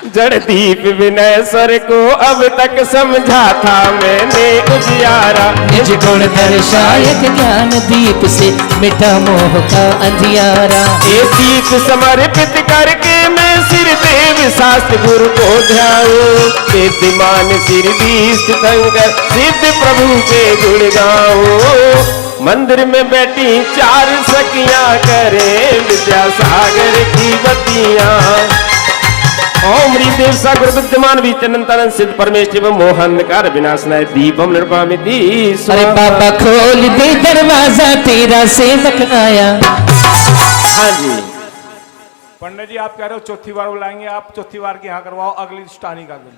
जड़ दीप विनय स्वर को अब तक समझा था मैंने उजियारा। निज गुण दर्शायक ज्ञान दीप से मिटा मोह का अंधियारा। ये दीप समर्पित करके मैं सिर देव शास्त्र गुरु को ध्याऊं, विद्यमान सिर भी स्थितंकर सिद्ध प्रभु के गुण गाऊं। मंदिर में बैठी चार सखियां करें विद्यासागर की बतियां। ओम ह्रीं देव सा गुरु विद्यमान विचनंतन सिद्ध परमेश्वर मोहन कार विनाशनाय दीपम निर्वामिति। अरे बाबा खोल दे दरवाजा तेरा सेवक आया। हाँ जी, पंडित जी आप कह रहे हो चौथी बार बुलाएंगे, आप चौथी बार की यहाँ करवाओ, अगली स्टानी का कर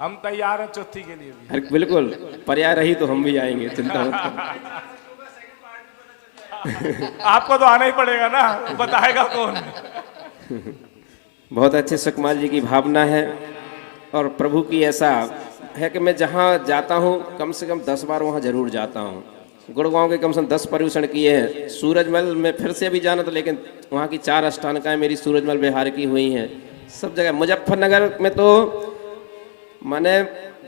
हम तैयार हैं चौथी के लिए भी। अरे बिल्कुल, पर्याय रही तो हम भी आएंगे, चिंता मत करो। आपको तो आना ही पड़ेगा ना, बताएगा कौन। बहुत अच्छे सुकुमार जी की भावना है और प्रभु की ऐसा है कि मैं जहाँ जाता हूँ कम से कम 10 बार वहाँ जरूर जाता हूँ। गुड़गांव के कम से कम 10 पर्यूषण किए हैं। सूरजमल में फिर से अभी जाना था, लेकिन वहाँ की 4 अष्टानकाएं मेरी सूरजमल बिहार की हुई हैं। सब जगह मुजफ्फरनगर में तो मैंने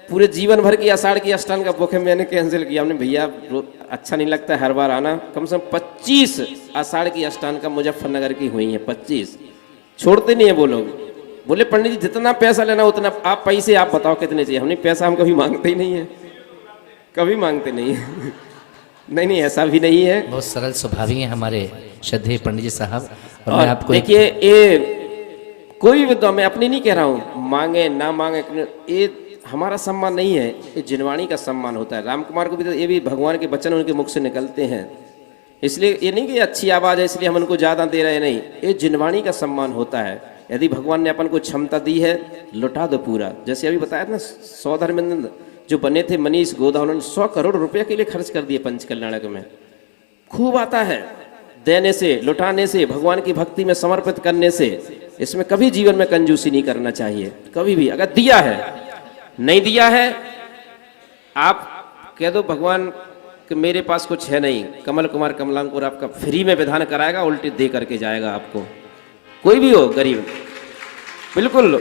पूरे जीवन भर की आषाढ़ की अष्टांग का बुक है, मैंने कैंसिल किया। हमने भैया अच्छा नहीं लगता हर बार आना। कम से कम 25 आषाढ़ की अष्टांग का मुजफ्फरनगर की हुई है, 25 छोड़ते नहीं है वो लोग। बोले पंडित जी जितना पैसा लेना उतना आप पैसे आप बताओ कितने चाहिए। हमने पैसा हम कभी मांगते ही नहीं है, कभी मांगते नहीं है। नहीं नहीं ऐसा भी नहीं है, बहुत सरल स्वभावी हैं हमारे श्रद्धेय पंडित जी साहब। और मैं आपको देखिए ये कोई भी विद्वान, मैं अपनी नहीं कह रहा हूँ, मांगे ना मांगे, ये हमारा सम्मान नहीं है, ये जिनवाणी का सम्मान होता है। राम कुमार को भी तो ये भी भगवान के वचन उनके मुख से निकलते हैं, इसलिए ये नहीं कि अच्छी आवाज़ है इसलिए हम उनको ज़्यादा दे रहे, नहीं, ये जिनवाणी का सम्मान होता है। यदि भगवान ने अपन को क्षमता दी है लुटा दो पूरा। जैसे अभी बताया था ना, 100 धर्मेंद्र जो बने थे मनीष गोदा, उन्होंने 100 करोड़ रुपये के लिए खर्च कर दिए पंचकल्याणक में। खूब आता है देने से, लुटाने से, भगवान की भक्ति में समर्पित करने से। इसमें कभी जीवन में कंजूसी नहीं करना चाहिए, कभी भी। अगर दिया है, नहीं दिया है, आप कह दो भगवान कि मेरे पास कुछ है नहीं, कमल कुमार कमलांकुर आपका फ्री में विधान कराएगा, उल्टी दे करके जाएगा आपको, कोई भी हो गरीब। बिल्कुल,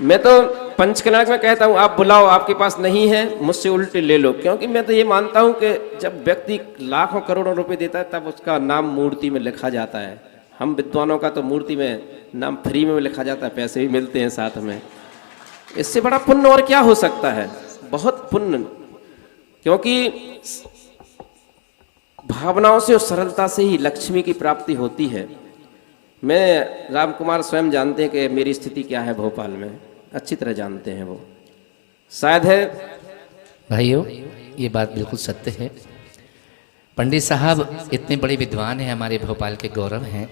मैं तो पंचकल्याणक में कहता हूँ आप बुलाओ, आपके पास नहीं है मुझसे उल्टे ले लो। क्योंकि मैं तो ये मानता हूँ कि जब व्यक्ति लाखों करोड़ों रुपए देता है तब उसका नाम मूर्ति में लिखा जाता है। हम विद्वानों का तो मूर्ति में नाम फ्री में लिखा जाता है, पैसे भी मिलते हैं साथ में। इससे बड़ा पुण्य और क्या हो सकता है, बहुत पुण्य। क्योंकि भावनाओं से और सरलता से ही लक्ष्मी की प्राप्ति होती है। मैं राम कुमार स्वयं जानते हैं कि मेरी स्थिति क्या है भोपाल में, अच्छी तरह जानते हैं वो, शायद है। भाइयों ये बात बिल्कुल सत्य है। पंडित साहब इतने बड़े विद्वान हैं, हमारे भोपाल के गौरव हैं,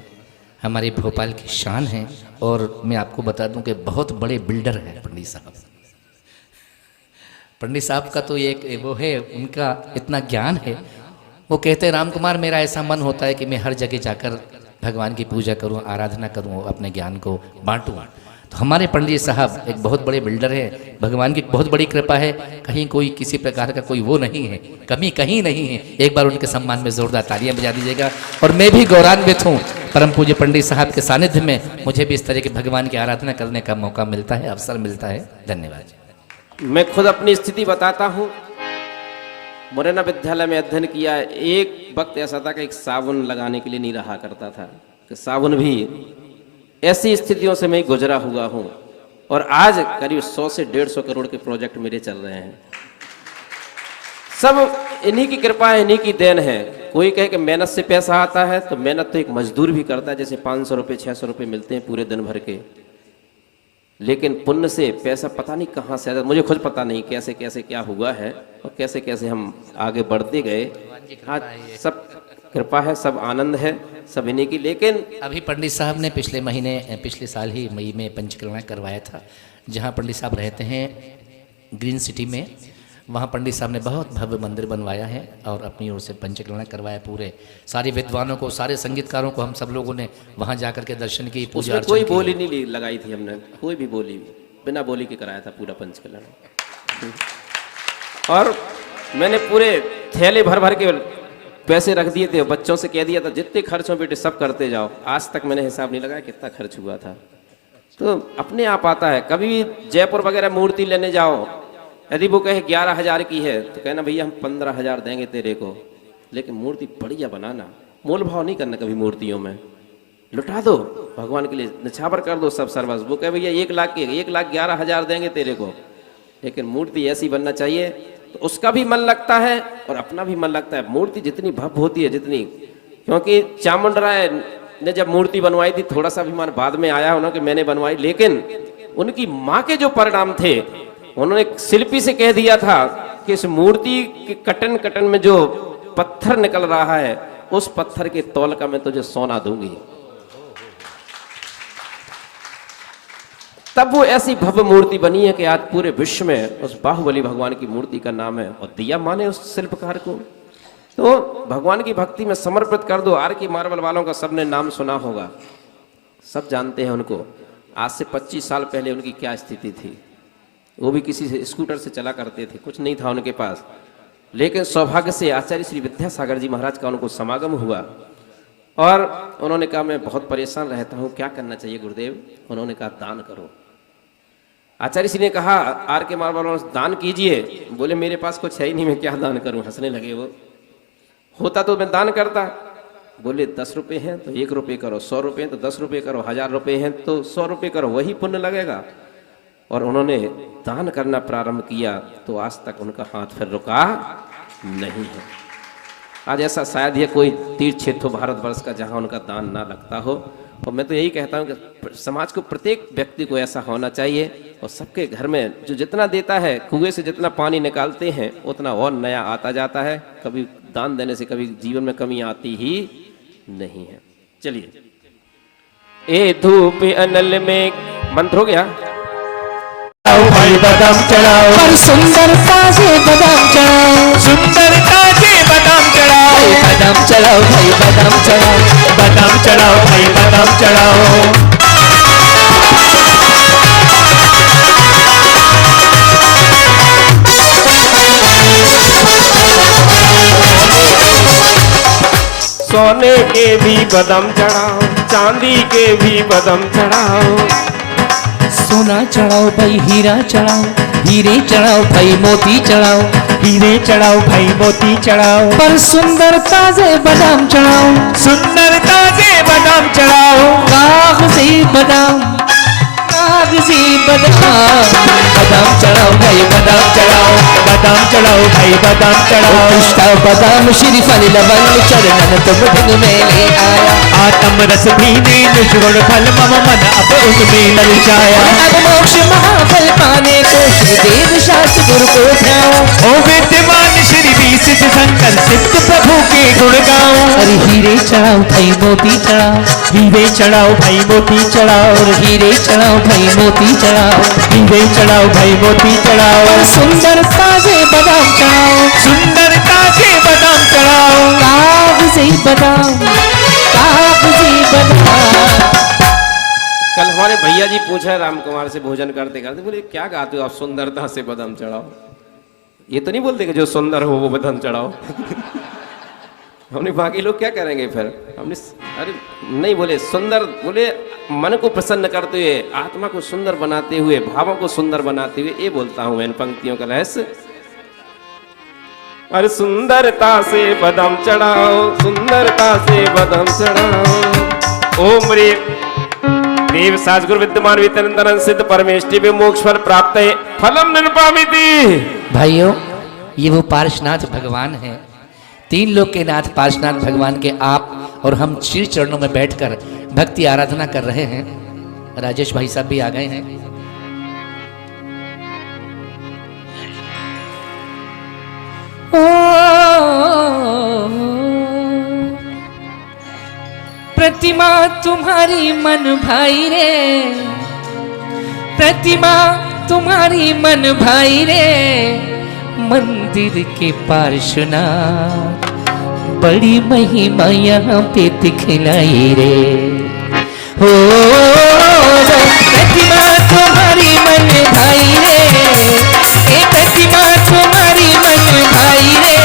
हमारे भोपाल की शान है। और मैं आपको बता दूं कि बहुत बड़े बिल्डर हैं पंडित साहब। पंडित साहब का तो एक वो है, उनका इतना ज्ञान है। वो कहते हैं राम कुमार मेरा ऐसा मन होता है कि मैं हर जगह जाकर भगवान की पूजा करूं, आराधना करूं, अपने ज्ञान को बांटूं। तो हमारे पंडित साहब एक बहुत बड़े बिल्डर है, भगवान की बहुत बड़ी कृपा है, कहीं कोई किसी प्रकार का कोई वो नहीं है, कमी कहीं नहीं है। एक बार उनके सम्मान में जोरदार तालियां बजा दीजिएगा। और मैं भी गौरवान्वित हूँ, परम पूज्य पंडित साहब के सानिध्य में मुझे भी इस तरह के भगवान की आराधना करने का मौका मिलता है, अवसर मिलता है। धन्यवाद। मैं खुद अपनी स्थिति बताता हूँ। मुरैना विद्यालय में अध्ययन किया। एक वक्त ऐसा था कि एक साबुन लगाने के लिए नहीं रहा करता था, कि साबुन भी ऐसी स्थितियों से मैं गुजरा हुआ हूँ। और आज करीब 100 से 150 करोड़ के प्रोजेक्ट मेरे चल रहे हैं। सब इन्हीं की कृपा है, इन्हीं की देन है। कोई कहे कि मेहनत से पैसा आता है, तो मेहनत तो एक मजदूर भी करता है। जैसे 500 रुपये 600 रुपये मिलते हैं पूरे दिन भर के, लेकिन पुण्य से पैसा पता नहीं कहाँ से आता, मुझे खुद पता नहीं कैसे कैसे क्या हुआ है और कैसे कैसे हम आगे बढ़ते गए। आज सब कृपा है, सब आनंद है, सब इन्हीं की। लेकिन अभी पंडित साहब ने पिछले साल ही मई में पंचकल्याण करवाया था, जहाँ पंडित साहब रहते हैं ग्रीन सिटी में। वहाँ पंडित साहब ने बहुत भव्य मंदिर बनवाया है और अपनी ओर से पंचकल्याण करवाया। पूरे सारे विद्वानों को, सारे संगीतकारों को हम सब लोगों ने वहाँ जाकर के दर्शन की, पूजा अर्चना कोई बोली नहीं लगाई थी हमने, कोई भी बोली बिना बोली के कराया था पूरा पंचकल्याण। और मैंने पूरे थैले भर भर के पैसे रख दिए थे, बच्चों से कह दिया था जितने खर्च हो बेटे सब करते जाओ। आज तक मैंने हिसाब नहीं लगाया कितना खर्च हुआ था। तो अपने आप आता है। कभी भी जयपुर वगैरह मूर्ति लेने जाओ, यदि वो कहे 11,000 की है तो कहना भैया हम 15,000 देंगे तेरे को, लेकिन मूर्ति बढ़िया बनाना, मोल भाव नहीं करना कभी मूर्तियों में। लुटा दो भगवान के लिए, निछावर कर दो सब सर्वस। वो कहे भैया 1 लाख की, 1,11,000 देंगे तेरे को, लेकिन मूर्ति ऐसी बनना चाहिए तो उसका भी मन लगता है और अपना भी मन लगता है। मूर्ति जितनी भव्य होती है जितनी, क्योंकि चामुंडराय ने जब मूर्ति बनवाई थी थोड़ा सा अभिमान बाद में आया उन्होंने कि मैंने बनवाई, लेकिन उनकी माँ के जो परिणाम थे, उन्होंने शिल्पी से कह दिया था कि इस मूर्ति के कटन कटन में जो पत्थर निकल रहा है उस पत्थर के तौल का मैं तुझे सोना दूंगी। तब वो ऐसी भव्य मूर्ति बनी है कि आज पूरे विश्व में उस बाहुबली भगवान की मूर्ति का नाम है और दिया माने उस शिल्पकार को। तो भगवान की भक्ति में समर्पित कर दो। आर के मार्बल वालों का सबने नाम सुना होगा, सब जानते हैं उनको। आज से 25 साल पहले उनकी क्या स्थिति थी, वो भी किसी से स्कूटर से चला करते थे, कुछ नहीं था उनके पास, लेकिन सौभाग्य से आचार्य श्री विद्यासागर जी महाराज का उनको समागम हुआ और उन्होंने कहा मैं बहुत परेशान रहता हूँ, क्या करना चाहिए गुरुदेव? उन्होंने कहा दान करो। आचार्य श्री ने कहा आर के मार्बल वालों दान कीजिए। बोले मेरे पास कुछ है ही नहीं, मैं क्या दान करूं? हंसने लगे वो। होता तो मैं दान करता। बोले 10 रुपए हैं तो 1 रुपये करो, 100 रुपये हैं तो 10 रुपये करो, 1000 रुपये हैं तो 100 रुपये करो, वही पुण्य लगेगा। और उन्होंने दान करना प्रारंभ किया तो आज तक उनका हाथ फिर रुका नहीं है। आज ऐसा शायद ही कोई तीर्थ क्षेत्र हो भारतवर्ष का जहां उनका दान ना लगता हो। और मैं तो यही कहता हूं कि समाज को प्रत्येक व्यक्ति को ऐसा होना चाहिए और सबके घर में जो जितना देता है, कुएं से जितना पानी निकालते हैं उतना और नया आता जाता है। कभी दान देने से कभी जीवन में कमी आती ही नहीं है। चलिए, ए धूप अनल में मंत्र हो गया। भाई बादाम चढ़ाओ, पर सुंदरता से बादाम चढ़ाओ, सुंदरता से बादाम चढ़ाओ, बादाम चढ़ाओ भाई बादाम चढ़ाओ, बादाम चढ़ाओ भाई बादाम चढ़ाओ। सोने के भी बादाम चढ़ाओ, चांदी के भी बादाम चढ़ाओ, सोना चढ़ाओ भाई हीरा चढ़ाओ, हीरे चढ़ाओ भाई मोती चढ़ाओ, हीरे चढ़ाओ भाई मोती चढ़ाओ, पर सुंदरता से बादाम चढ़ाओ, सुंदरता से बादाम चढ़ाओ, कागजी बादाम, कागजी बादाम, बादाम चढ़ाओ भाई बादाम चढ़ाओ, बादाम चढ़ाओ भाई बादाम चढ़ाओ। पिस्ता बादाम श्री फल लवंग चरणन तुम धन में ले आया, आत्म रस भीने निष्गुण फल मम मन अब उनमें ललचाया। अब मोक्ष महाफल पाने को श्री देव शास्त्र गुरु को ध्याओ, ओ विद्यमान श्री सिद्ध शंकर सिद्ध प्रभु के गुण गाओ। अरे हीरे चढ़ाओ भाई मोती चढ़ाओ, हीरे चढ़ाओ भाई मोती चढ़ाओ, और हीरे चढ़ाओ भाई मोती चढ़ाओ, हीरे चढ़ाओ भाई मोती चढ़ाओ, और सुंदरता से बादाम चढ़ाओ, सुंदरता से बादाम चढ़ाओ, कागजी बादाम, कागजी बादाम। कल हमारे भैया जी पूछा राम कुमार से भोजन करते करते, बोले क्या गाते हो आप? सुंदरता से बादाम चढ़ाओ। ये तो नहीं बोलते कि जो सुंदर हो वो बादाम चढ़ाओ। हमने बाकी लोग क्या करेंगे फिर? हमने अरे नहीं बोले सुंदर, बोले मन को प्रसन्न करते हुए, आत्मा को सुंदर बनाते हुए, भावों को सुंदर बनाते हुए, ये बोलता हूं मैं इन पंक्तियों का रहस्य। अरे सुंदरता से बादाम चढ़ाओ, सुंदरता से बादाम चढ़ाओ। ओम रे देव साजगुरु विद्यमान वितरन सिद्ध परमेष्टि में मोक्ष फल प्राप्त है, फलम निर्पामिति। भाइयों, ये वो पार्श्वनाथ भगवान हैं, 3 लोक के नाथ पार्श्वनाथ भगवान के आप और हम श्री चरणों में बैठकर भक्ति आराधना कर रहे हैं। राजेश भाई साहब भी आ गए हैं। प्रतिमा तुम्हारी मन भाई रे, प्रतिमा तुम्हारी मन भाई रे, मंदिर के पार्श्वनाथ बड़ी महिमा यहाँ पे दिखलाई रे। हो प्रतिमा तुम्हारी मन भाई रे, ए प्रतिमा तुम्हारी मन भाई रे,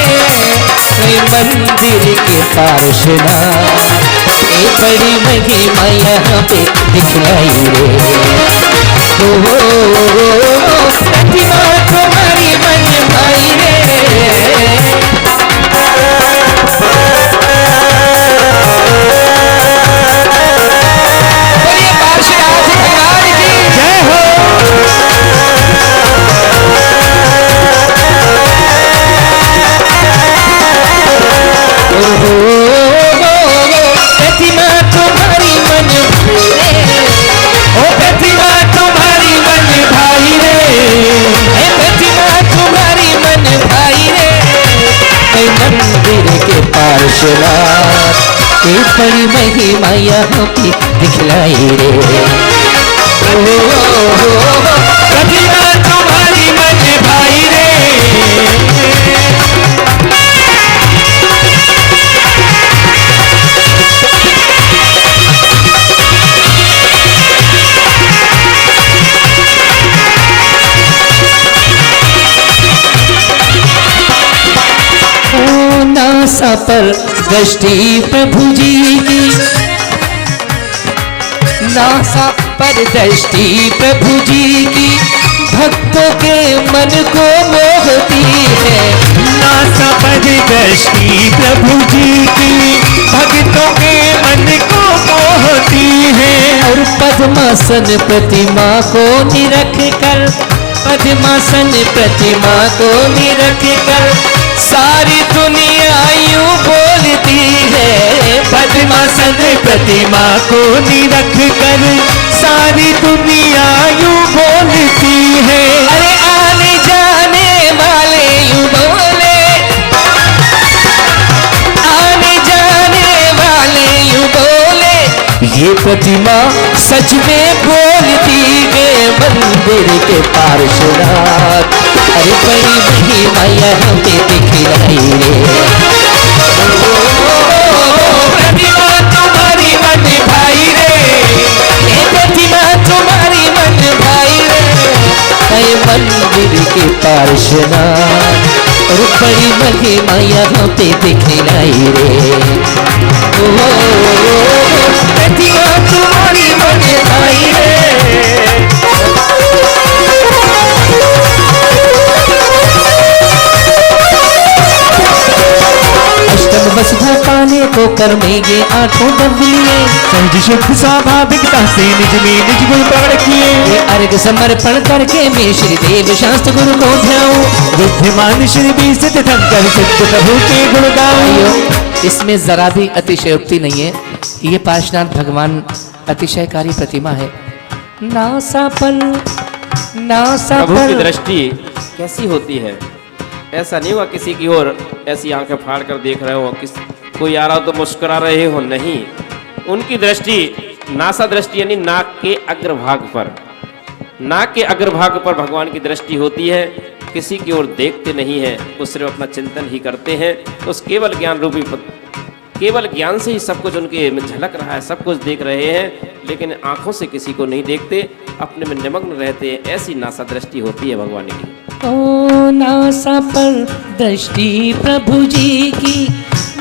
मंदिर के पार्श्वनाथ, ए बड़ी महिमा यहाँ पे दिखलाई रे। प्रतिमा तुम्हारी मन भाई रे। बोलिए पार्श्वनाथ भगवान की जय हो। प्रतिमा तुम्हारी मन भाई रे, ओ प्रतिमा तुम्हारी मन भाई रे, ए प्रतिमा तुम्हारी मन भाई रे। ए मंदिर के पार्श्वनाथ, ए बड़ी महिमा यहाँ पे दिखलाई रे। प्रतिमा तुम्हारी मन भाई रे। नासा पर दृष्टि प्रभु जी की, नासा पर दृष्टि प्रभु जी की, भक्तों के मन को मोहती है। नासा पर दृष्टि प्रभु जी की, भक्तों के मन को मोहती है। और पद्मासन प्रतिमा को निरख कर, पद्मासन प्रतिमा को निरख कर, सारी दुनिया यूं बोलती है। पद्मासन प्रतिमा को निरख कर सारी दुनिया यूं बोलती है। अरे आने जाने वाले यूं बोले, आने जाने वाले यूं बोले, ये प्रतिमा सच में बोलती है। मंदिर के पार्श्वनाथ, अरे बड़ी महिमा यहाँ पे दिखलाई रे। प्रतिमा तुम्हारी मन भाई रे, ए प्रतिमा तुम्हारी मन भाई रे। ए मंदिर के पार्श्वनाथ, और बड़ी महिमा यहाँ पे दिखलाई रे। प्रतिमा तुम्हारी मन भाई रे। अष्टम वसुधा पाने को कर में ये आठों दब लिए, सहज शुद्ध स्वाभाविकता से निज में निज गुण प्रकट किए। ये अर्घ समर्पण करके मैं श्री देव शास्त्र गुरु को ध्याऊं। बुद्धिमान श्री भी सिद्ध थम कर सिद्ध प्रभु के गुण गाऊं। इसमें जरा भी अतिशयोक्ति नहीं है। ये पार्श्वनाथ भगवान अतिशयकारी प्रतिमा है। नासापन प्रभु की नासापन दृष्टि कैसी होती है? ऐसा नहीं हुआ किसी की ओर ऐसी आंखें फाड़ कर देख रहे हो, कोई आ रहा हो तो मुस्कुरा रहे हो, नहीं। उनकी दृष्टि नासा दृष्टि यानी नाक के अग्रभाग पर, नाक के अग्रभाग पर भगवान की दृष्टि होती है। किसी की ओर देखते नहीं है, वो सिर्फ अपना चिंतन ही करते हैं। उस केवल ज्ञान रूपी, केवल ज्ञान से ही सब कुछ उनके में झलक रहा है, सब कुछ देख रहे हैं, लेकिन आंखों से किसी को नहीं देखते, अपने में निमग्न रहते हैं। ऐसी नासा दृष्टि होती है भगवान की। ओ नासा पर दृष्टि प्रभु जी की,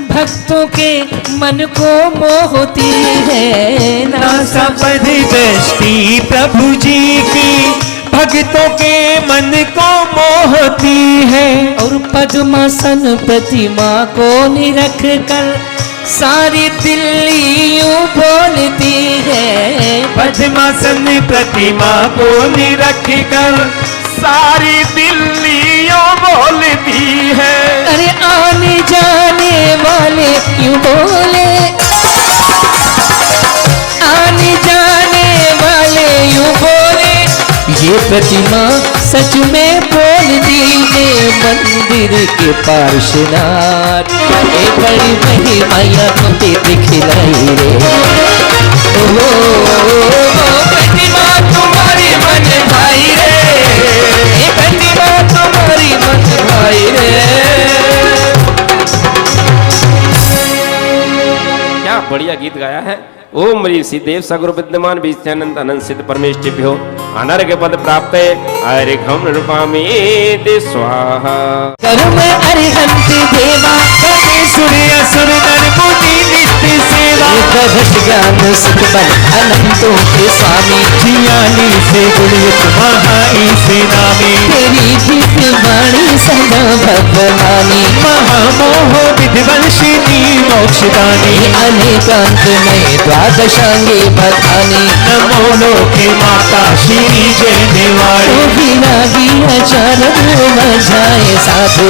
भक्तों के मन को मोहती है। नासा पर दृष्टि प्रभु जी की, भक्तों के मन को मोहती है। और पद्मासन प्रतिमा को निरख कर सारी दिल्ली यूं बोलती है। पद्मासन प्रतिमा को निरख कर सारी दिल्लियों बोलती है। अरे आने जाने वाले यूं बोले, आने जाने वाले यूं बोले, ये प्रतिमा सच में बोलती है। मंदिर के पार्श्वनाथ, ए बड़ी महिमा यहाँ पे दिखलाई रे। ओ प्रतिमा तुम्हारी मन भाई रे, ए प्रतिमा तुम्हारी मन भाई रे। क्या बढ़िया गीत गाया है। ओम ऋषि देव सगुरु विद्यमान विद्यानंद अनंत सिद्ध परमेष्टिभ्यो अनर्घ्य पद प्राप्त अर्घ्यं नृपामि स्वाहा। कर्म अरिहंत देवा कवे सुर रस ज्ञान सुख बल अनंतों के स्वामी, 46 गुणयुक्त महाई से नामी, तेरी दिव्य वाणी सदा भगवानी, महामोह विधिवंशिनी मोक्षदानी, अनेकांत में द्वादशांगी बधानी, नमो लोके माता श्री जय देवाणी, तो विरागी अचानक मझाए साधु,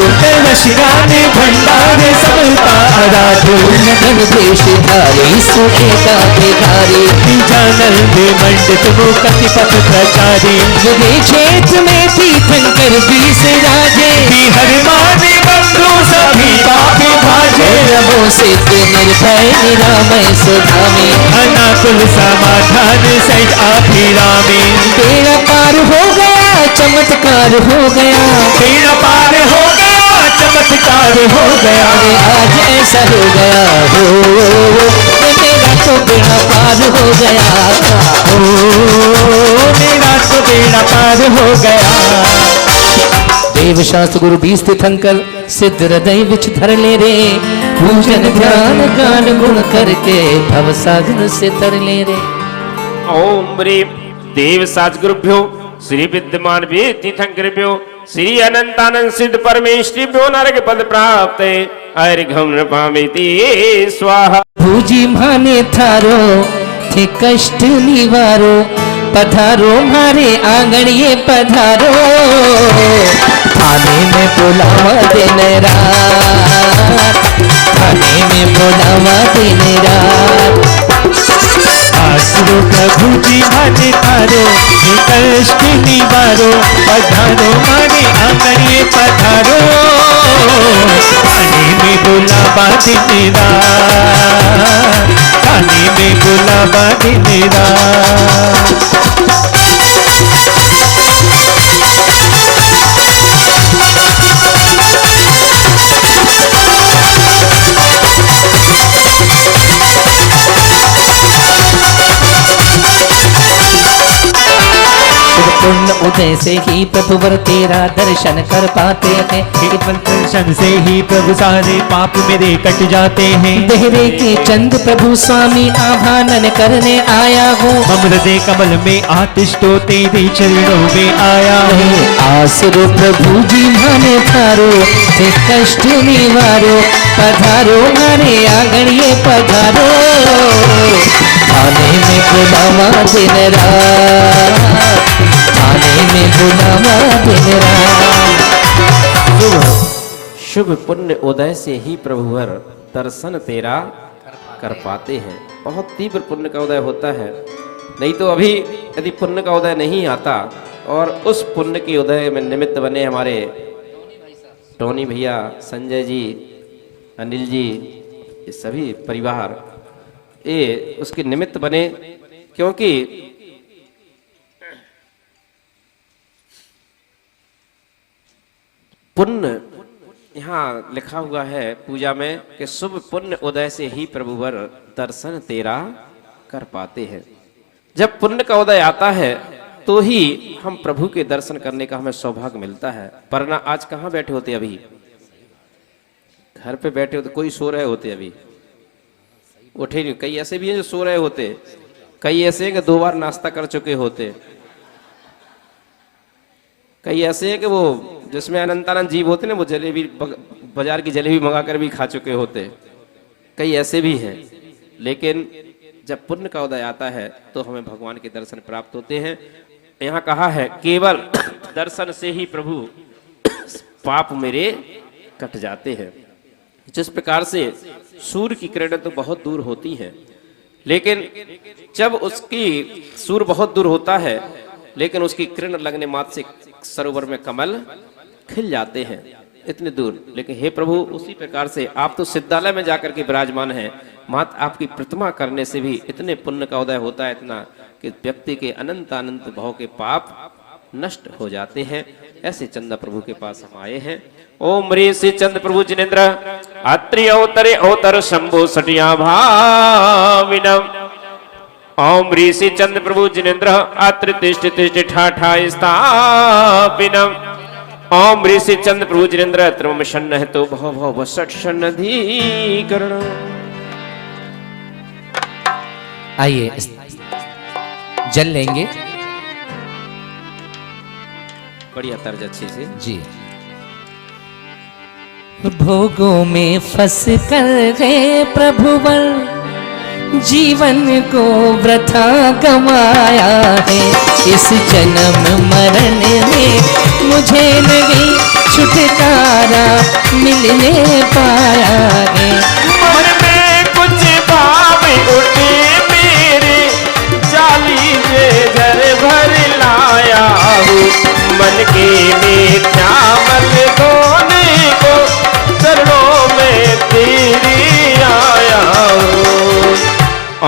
शिराने भंडारे सबका आराधो, नगन देश धारी सुखेता भिखारी, जानल दे मंडित मुकति पथ प्रचारी, युगे क्षेत्र में तीर्थंकर बीस राजे, हर माने बंधु सभी पापी भाजे, रमो सिद्ध निर्भय निरामय सुधामी, अनाकुल समाधान सहित अभिरामी, बेड़ा पार हो गया चमत्कार हो गया, बेड़ा पार हो गया चमत्कार हो गया, अरे आज ऐसा हो गया हो, मेरा तो बेड़ा पार हो गया ओ मेरा तो बेड़ा पार हो गया। देव शास्त्र गुरु बीस तीर्थंकर सिद्ध हृदय विच धर ले रे, पूजन ध्यान गान गुण करके भव सागर से तर ले रे। ओम ह्रीं देव साजगुरुभ्यो श्री विद्यमान तीर्थंकरेभ्यो श्री अनंतानंद सिद्ध परमेश्वरीभ्यो नरक पद प्राप्त अर्घम नपामिति स्वाहा। भूजी माने थारो थे कष्ट निवारो, पधारो मारे आंगन ये पधारो, थाने में बुलावा दिन रात, थाने में बुलावा दिन रात, आसरो प्रभु जी माने थारो हे कष्ट निवारो, पधारो माने आंगन पधारो, थाने में बुलावा दिन रात, थाने में बुलावा दिन रात। पुण्य उदय से ही प्रभु वर तेरा दर्शन कर पाते हैं, केवल दर्शन से ही प्रभु सारे पाप मेरे कट जाते हैं, देहरे के चंद प्रभु स्वामी आभानन करने आया हूँ, हृदय कमल में आतिष्ठो तेरे चरणों में आया हूँ, आसरो प्रभु जी माने थारो थे कष्ट निवारो, पधारो मारे आंगन ये पधारो, थाने में बुलावा दिन रात, थाने में बुलावा दिन रात। शुभ पुण्य उदय से ही प्रभुवर दर्शन तेरा कर पाते हैं। बहुत तीव्र पुण्य का उदय होता है, नहीं तो अभी यदि पुण्य का उदय नहीं आता और उस पुण्य के उदय में निमित्त बने हमारे टोनी भैया, संजय जी, अनिल जी, ये सभी परिवार ये उसके निमित्त बने, क्योंकि पुण्य यहाँ लिखा हुआ है पूजा में कि शुभ पुण्य उदय से ही प्रभुवर दर्शन तेरा कर पाते हैं। जब पुण्य का उदय आता है तो ही हम प्रभु के दर्शन करने का हमें सौभाग्य मिलता है, वरना आज कहाँ बैठे होते, अभी घर पे बैठे होते, कोई सो रहे होते, अभी उठे नहीं। कई ऐसे भी हैं जो सो रहे होते, कई ऐसे हैं कि 2 बार नाश्ता कर चुके होते, कई ऐसे हैं कि वो जिसमें अनंतानंद जीव होते ना, वो जलेबी बाजार की जलेबी मंगा कर भी खा चुके होते, कई ऐसे भी हैं। लेकिन जब पुण्य का उदय आता है तो हमें भगवान के दर्शन प्राप्त होते हैं। यहाँ कहा है केवल दर्शन से ही प्रभु पाप मेरे कट जाते हैं। जिस प्रकार से सूर्य की किरणें तो बहुत दूर होती हैं, लेकिन जब उसकी सूर्य बहुत दूर होता है लेकिन उसकी किरण लगने मात्र से सरोवर में कमल खिल जाते हैं इतने दूर। लेकिन हे प्रभु, उसी प्रकार से आप तो सिद्धालय में जाकर के विराजमान हैं, मात्र आपकी प्रतिमा करने से भी इतने पुण्य का उदय होता है, इतना कि व्यक्ति के अनंत अनंत भाव के पाप नष्ट हो जाते हैं। ऐसे चंदा प्रभु के पास हम आए हैं। ओम रे से चंद प्रभु जिनेन्द्र अत्रि अवतरे अवतर शंभु सटिया भाविनम। ओम रे से चंद प्रभु जिनेन्द्र अत्रि तिष्ठ तिष्ठ ठाठा स्थापिनम। ओम रे से चंद प्रभु जिनेन्द्र अत्र मम शन्न तो भव भव सट सन्नधिकरण। आइए जल लेंगे बढ़िया तर्ज अच्छी से जी। भोगों में फंस कर गए प्रभुवर, जीवन को वृथा गंवाया है। इस जन्म मरण में मुझे नहीं छुटकारा मिलने पाया है। मन में कुछ भाव उठे मेरे, जाली में जर भर लाया हूँ। मन के मिथ्यामल धोने को चरणों में तेरी आया हूँ।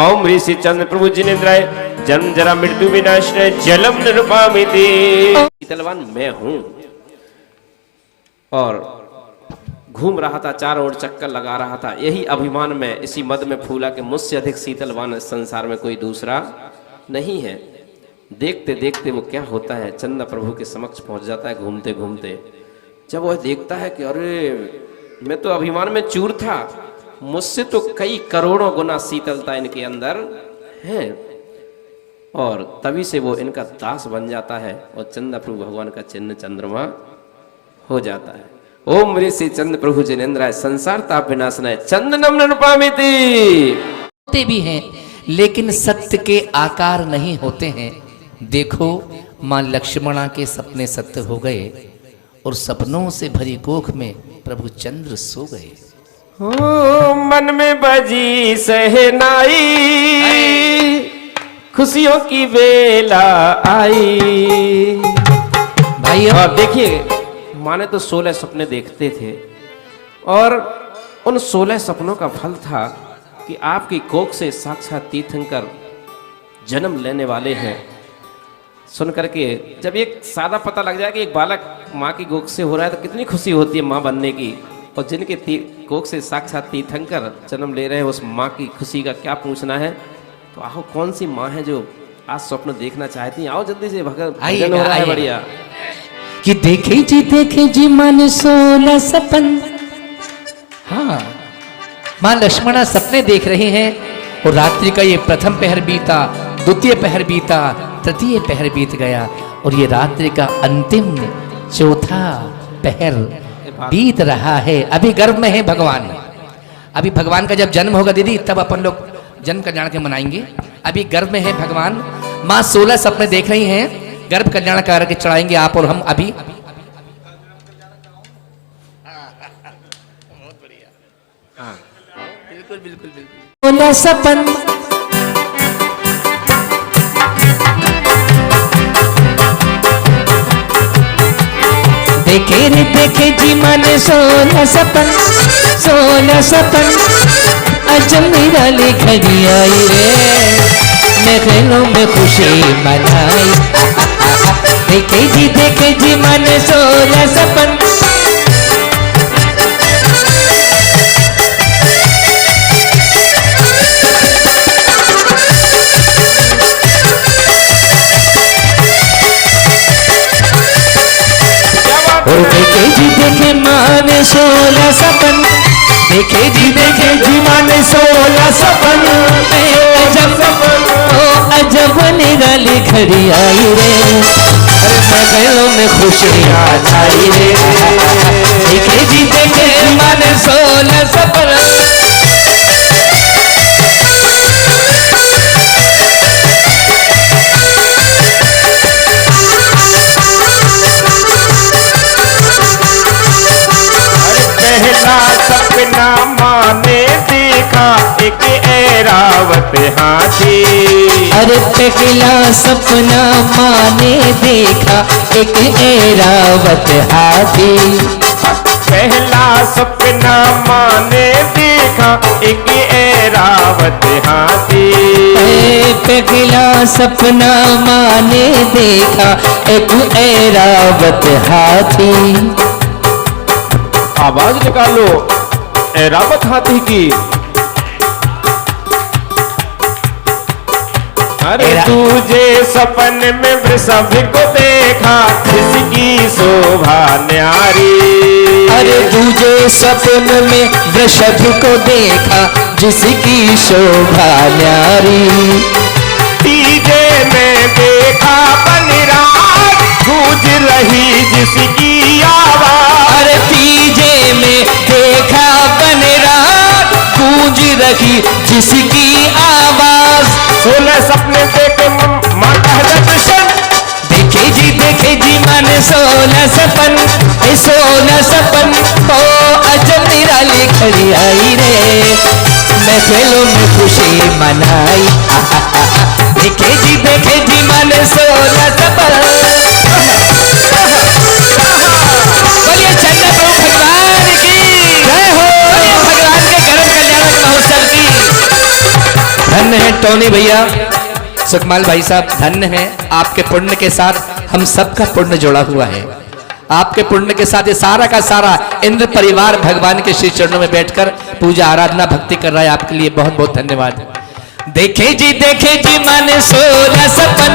ओम ऋषि चंद्र प्रभु जिनेन्द्राय जन्म जरा मृत्यु विनाशनाय जलम निरुपामिति। शीतलवान मैं हूं और घूम रहा था, चारों ओर चक्कर लगा रहा था, यही अभिमान में इसी मद में फूला कि मुझसे अधिक शीतलवान इस संसार में कोई दूसरा नहीं है। देखते देखते वो क्या होता है, चंद्र प्रभु के समक्ष पहुंच जाता है घूमते घूमते। जब वह देखता है कि अरे मैं तो अभिमान में चूर था, मुझसे तो कई करोड़ों गुना शीतलता इनके अंदर है, और तभी से वो इनका दास बन जाता है और चंद्र प्रभु भगवान का चिन्ह चंद्रमा हो जाता है। ओम ऋषि चंद्र प्रभु जिनेन्द्राय संसार ताप विनाशनाय चंदनम नृपामिति। होते भी हैं लेकिन सत्य के आकार नहीं होते हैं। देखो मां लक्ष्मणा के सपने सत्य हो गए और सपनों से भरी कोख में प्रभु चंद्र सो गए। ओ मन में बजी सहनाई, खुशियों की बेला आई। भाई और देखिए माने तो 16 सपने देखते थे और उन 16 सपनों का फल था कि आपकी कोख से साक्षात तीर्थंकर जन्म लेने वाले हैं। सुन करके जब एक सादा पता लग जाए कि एक बालक माँ की कोख से हो रहा है तो कितनी खुशी होती है माँ बनने की, और जिनके कोख से साक्षात तीर्थंकर जन्म ले रहे हैं उस माँ की खुशी का क्या पूछना है। तो आओ कौन सी माँ है जो आज स्वप्न देखना चाहती है, आओ जल्दी से भजन हो रहा है बढ़िया। कि देखे जी मन 16 सपन। हाँ मां लक्ष्मणा सपने देख रहे हैं और रात्रि का ये प्रथम पहर बीता, द्वितीय पहर बीता, तृतीय पहर बीत गया और ये रात्रि का अंतिम चौथा पहर बीत रहा है। अभी गर्भ में है भगवान। अभी भगवान का जब जन्म होगा दीदी तब अपन लोग जन्म कल्याण के मनाएंगे। अभी गर्भ में है भगवान, माँ 16 सपने देख रही हैं, गर्भ कल्याण करके चढ़ाएंगे आप और हम। अभी बिल्कुल बिल्कुल बिल्कुल सपन देखे जी मन 16 सपन, 16 सपन अजब निराली खड़ी आई रे, मैं खेलों में खुशी मनाई। देखे जी मन 16 सपन। देखे माने 16 सपन, देखे जी माने 16 सपन। अजब सपन ओ अजब निराली खड़ी आई रे, अरे मगलों में खुशियाँ छाई रे। देखे माने 16 सपन। सपना माने देखा एक ऐरावत हाथी। अरे पहला सपना माने देखा एक ऐरावत हाथी। पहला सपना माने देखा एक ऐरावत हाथी। पहला सपना माने देखा एक ऐरावत हाथी। आवाज निकालो ऐरावत हाथी की। अरे तुझे सपन में वृषभ को देखा जिसकी शोभा न्यारी। अरे तुझे सपन में वृषभ को देखा जिसकी शोभा न्यारी। डीजे में देखा बनिराज गूंज रही जिसकी आवाज। अरे डीजे में देखा बनिराज गूंज रही जिसकी आवाज। 16 सपने देखे माता दर्शन। देखे जी माने 16 सपन, 16 सपन ओ अजब निराली खड़ी आई रे, महफिलों में खुशी मनाई। देखे जी माने 16 सपन। बोलिए चंद्र प्रभु भगवान की जय हो, बोलिए भगवान के गरम कल्याणक महोत्सव की। धन्य है टोनी भैया, सुकमाल भाई साहब, धन्य है। आपके पुण्य के साथ हम सबका पुण्य जुड़ा हुआ है। आपके पुण्य के साथ ये सारा का सारा इंद्र परिवार भगवान के श्री चरणों में बैठकर पूजा आराधना भक्ति कर रहा है। आपके लिए बहुत बहुत धन्यवाद। देखे जी माने 16 सपन।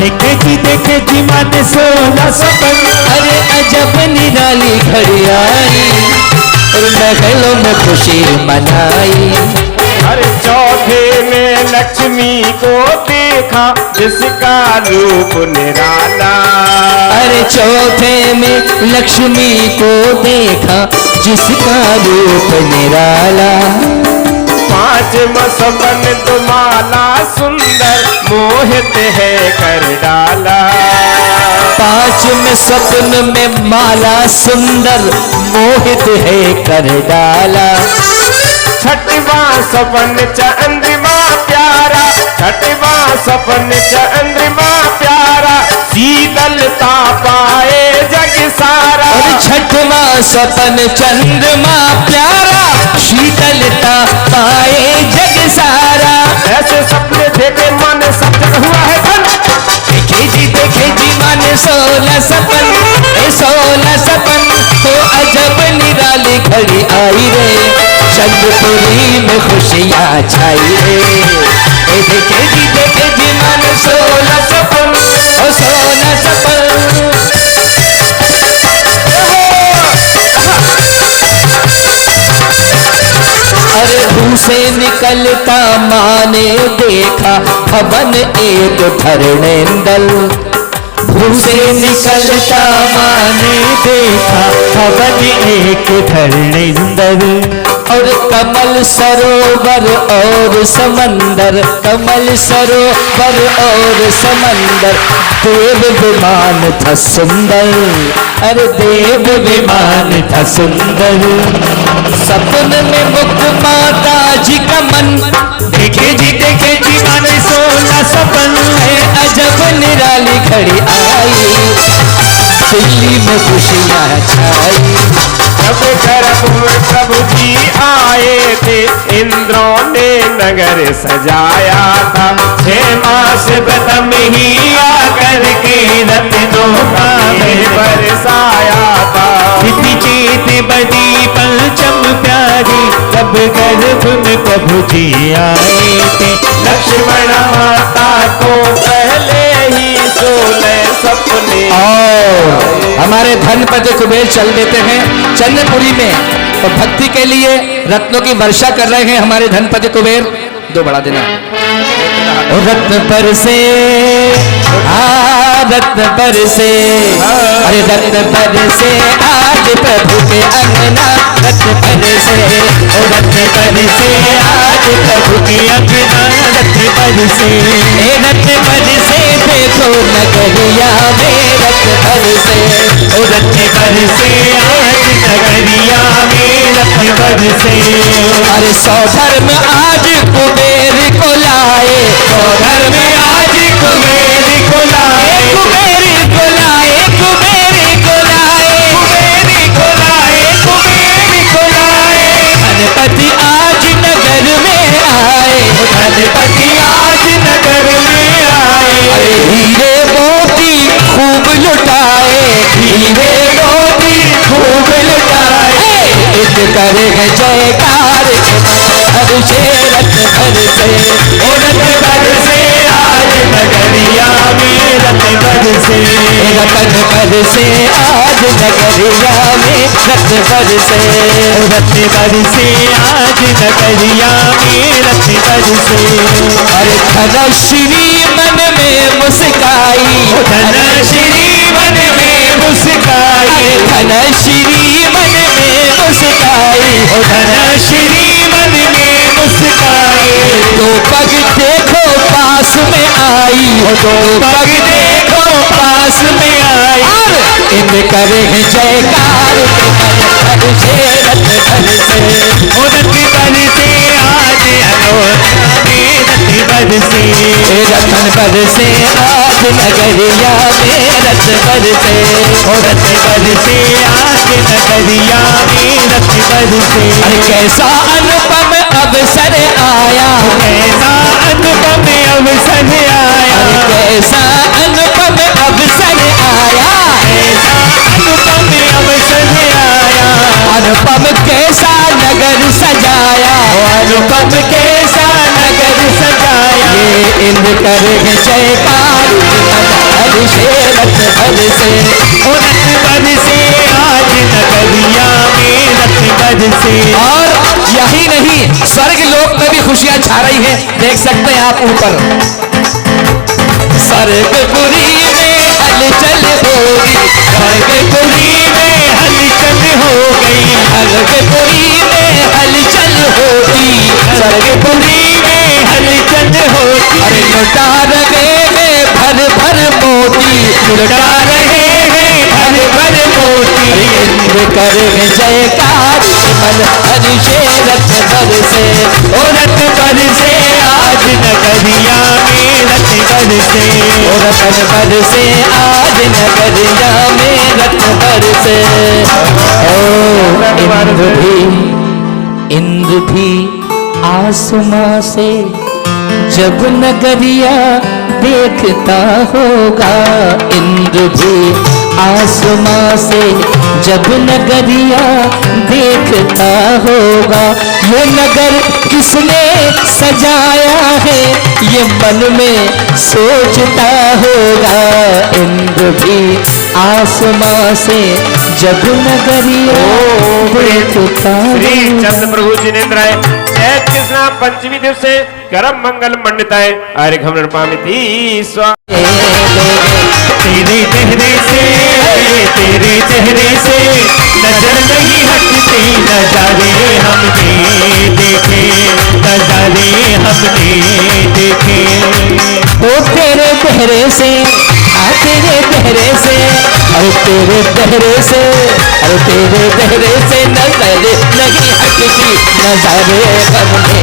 देखे जी माने 16 सपन। अरे अजब निराली घड़ी आई और महलों में खुशी मनाई। अरे चौथे में लक्ष्मी को देखा जिसका रूप निराला। अरे चौथे में लक्ष्मी को देखा जिसका रूप निराला। 5वां सपन तुम्हारा सुंदर मोहित है कर डाला। 5वें सपन में माला सुंदर मोहित है कर डाला। 6वां सपन चंद्रमा प्यारा। 6वां सपन चंद्रमा प्यारा शीतलता पाए जग सारा। और 6वां सपन चंद्रमा प्यारा शीतलता पाए जग सारा। ऐसे सपने देखे मन सब जग हुआ है धन। देखे जी माने 16 सपन, 16 सपन तो अजब निराली घड़ी आई रे, चंद्रपुरी में खुशियाँ छाई रे। देखे जी माने 16 सपन, 16 सपन। अरे मुंह से निकलता माने देखा भवन एक धरणेंदल। मुंह से निकलता माने देखा भवन एक धरणेंदर। और कमल सरोवर और समंदर, कमल सरोवर और समंदर। देव विमान था सुंदर, अरे देव विमान था सुंदर। सपन में मुक्त माता जी का मन। देखे जी माने 16 सपन है अजब निराली घड़ी आई, दिल्ली में खुशियाँ छाई। जब गर्भ में प्रभु जी आए थे इंद्रों ने नगर सजाया था। 6 मास व्रतम ही आकर के रत्नों का बरसाया था। चिति चेत बदी पंचम प्यारी, तब गर्भ में प्रभु जी आए थे। लक्ष्मण माता को पहले ही 16 सपने। और हमारे धनपति कुबेर चल देते हैं चंद्रपुरी में, तो भक्ति के लिए रत्नों की वर्षा कर रहे हैं हमारे धनपति कुबेर। दो बढ़ा देना। रत्न पर से रत्न पर से, अरे रत्न पर से आज प्रभु के अंगना। रत्न पर से, रत्न पर से आज प्रभु के अंगना। रत्न पर से, रत्न पर से देखो नगरिया में। रत्न पर से, रत्न पर से आज नगरिया में। रत्न पर से, अरे सौधर्म आज कुबेर को लाए। सौधर्म आज कुबेर को लाए। कुबेर को लाए, कुबेर को लाए, कुबेर को लाए, कुबेर को लाए। धनपति आज नगर में आए। धनपति आज नगर में आए। अरे हीरे मोती खूब लुटाए। हीरे मोती खूब लुटाए। इत करे जयकार हर से रत्न भर से। रत्न भर से आज नगरिया में। रत्न बरसे, रतन बरसे आज नगरिया में रत्न बरसे, रत्न बरसे आज नगरिया में रत्न बरसे। अरे धनश्री मन में मुस्काई, धनश्री मन में मुस्काई, धनश्री मन में मुस्काई, धनश्री मन में मुस्काई। तो पग देखो पास में आई, तो पग देखो पास में आई, इन करे जयकार रत्न बरसे, रत्न बरसे आज अयोध्या में रत्न बरसे, रतन बरसे आज नगरिया में रत्न बरसे, रत्न बरसे आज नगरिया में रत्न बरसे। अरे कैसा अनुपम अवसर आया, कैसा अनुपम अवसर आया, अरे कैसा अनुपम अवसर आया, कैसा अनुपम अवसर आया, अनुपम कैसा नगर सजाया, अनुपम कैसा नगर सजाया। ये इंद्र करे जयकार बरसे रत्न बरसे, रत्न बरसे आज नगरिया में रत्न बरसे। और यही नहीं स्वर्ग लोक में भी खुशियां छा रही हैं, देख सकते हैं आप ऊपर। स्वर्गपुरी में हलचल होगी, स्वर्गपुरी में हलचल हो गई, स्वर्गपुरी में हलचल होती, स्वर्गपुरी में हलचल होती। अरे लुटा रहे हैं भर भर मोती, लुटा रहे हैं भर भर मोती। अरे इंद्र करे जयकार मन हर्षे रत्न बरसे, ओ रत्न बरसे आज नगरिया में रत्न बरसे, ओ रतन बरसे आज नगरिया में रत्न बरसे। ओ इंद्र भी आसमां से जब नगरिया देखता होगा, इंद्र भी आसमां से जब नगरिया देखता होगा। ये नगर किसने सजाया है ये मन में सोचता होगा, इंद्र भी आसमां से जब नगरिया देखता श्री होगा। चंद्र प्रभु जिनेन्द्राय चैत कृष्णा पंचमी दिवसे करम मंगल मंडिताय अर्घम नृपामिति स्वा। तेरे चेहरे से, तेरे चेहरे से नजर नहीं हटती, नजारे हमने देखे, नजारे हमने देखे। ओ तेरे चेहरे से, तेरे चेहरे से, अरे तेरे चेहरे से, अरे तेरे चेहरे से नजर नहीं हटती, नजारे हमने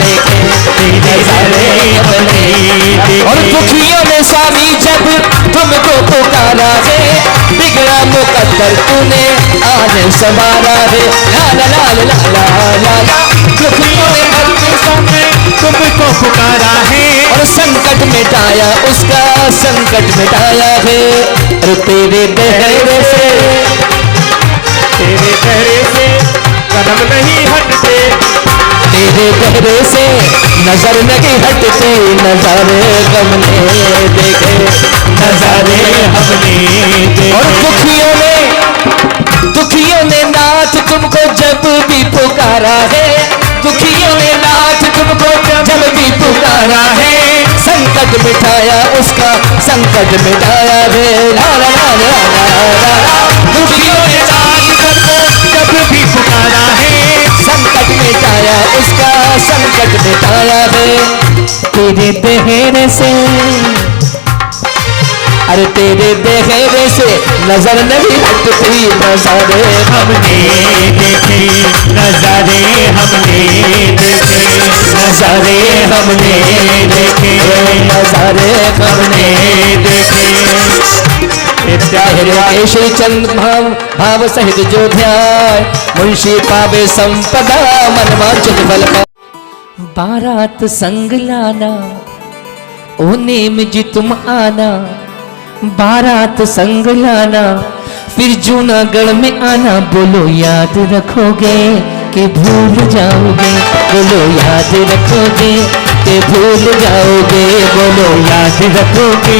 देखे, नजारे हमने देखे। और दुखियों ने स्वामी जब तुमको पुकारा है, बिगड़ा मुकद्दर तूने आज संवारा है। ला ला ला ला ला ला ला, दुखियों ने अपने सामने तुमको पुकारा है, और संकट मिटाया, उसका संकट मिटाया है। और तेरे चेहरे से, तेरे चेहरे से कदम नहीं हटते, तेरे चेहरे से नजर नहीं हटती, नजारे हमने देखे, नजारे हमने देखे। और दुखियों ने नाथ तुमको जब भी पुकारा है, दुखियों ने नाथ तुमको जब भी पुकारा है, संकट मिटाया, उसका संकट मिटाया है। ला ला ला ला ला ला ला, दुखियों ने नाथ तुमको जब भी पुकारा है, संकट मिटाया, उसका संकट मिटाया है। तेरे चेहरे से, अरे तेरे चेहरे से नजर नहीं हटती, नजारे हमने देखे, नजारे हमने देखे, नजारे हमने देखे, नजारे हमने देखे। श्री चंद भाव सहित जो ध्याय, मुंशी पावे संपदा मन वांछित फल पाए। बारात संग लाना, ओ नेम जी तुम आना, बारात संग लाना, फिर जूनागढ़ में आना। बोलो याद रखोगे कि भूल जाओगे, बोलो याद रखोगे कि भूल जाओगे। बोलो याद रखोगे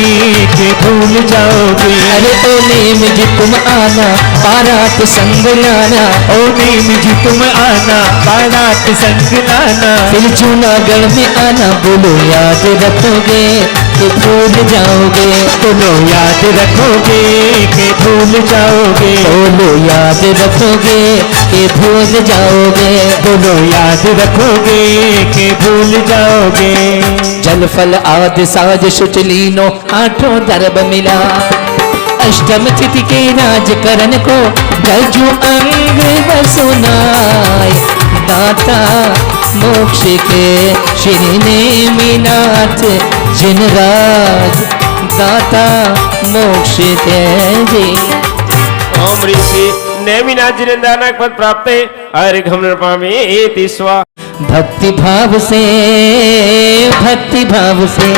कि भूल जाओगे। अरे ओ नेम जी तुम आना बारात संग लाना। ओ नीम जी तुम आना बारात संग लाना। फिर जूनागढ़ में आना। बोलो याद रखोगे कि भूल जाओगे। बोलो याद रखोगे कि भूल जाओगे। बोलो याद रखोगे कि भूल जाओगे। बोलो याद रखोगे कि भूल जाओगे। जल फल आद साज शुचलीनो आठों दरब मिला। अष्टम तिथि के राजकरण को गजु अंग बसुनाय। दाता मोक्ष के श्री नेमिनाथ जिन राज। दाता मोक्ष के जी। ओम ऋषि नेमिनाथ जिनेन्द्रनाथ पद प्राप्त हरि घम नृपामि इति स्वा। भक्ति भाव से भक्ति भाव से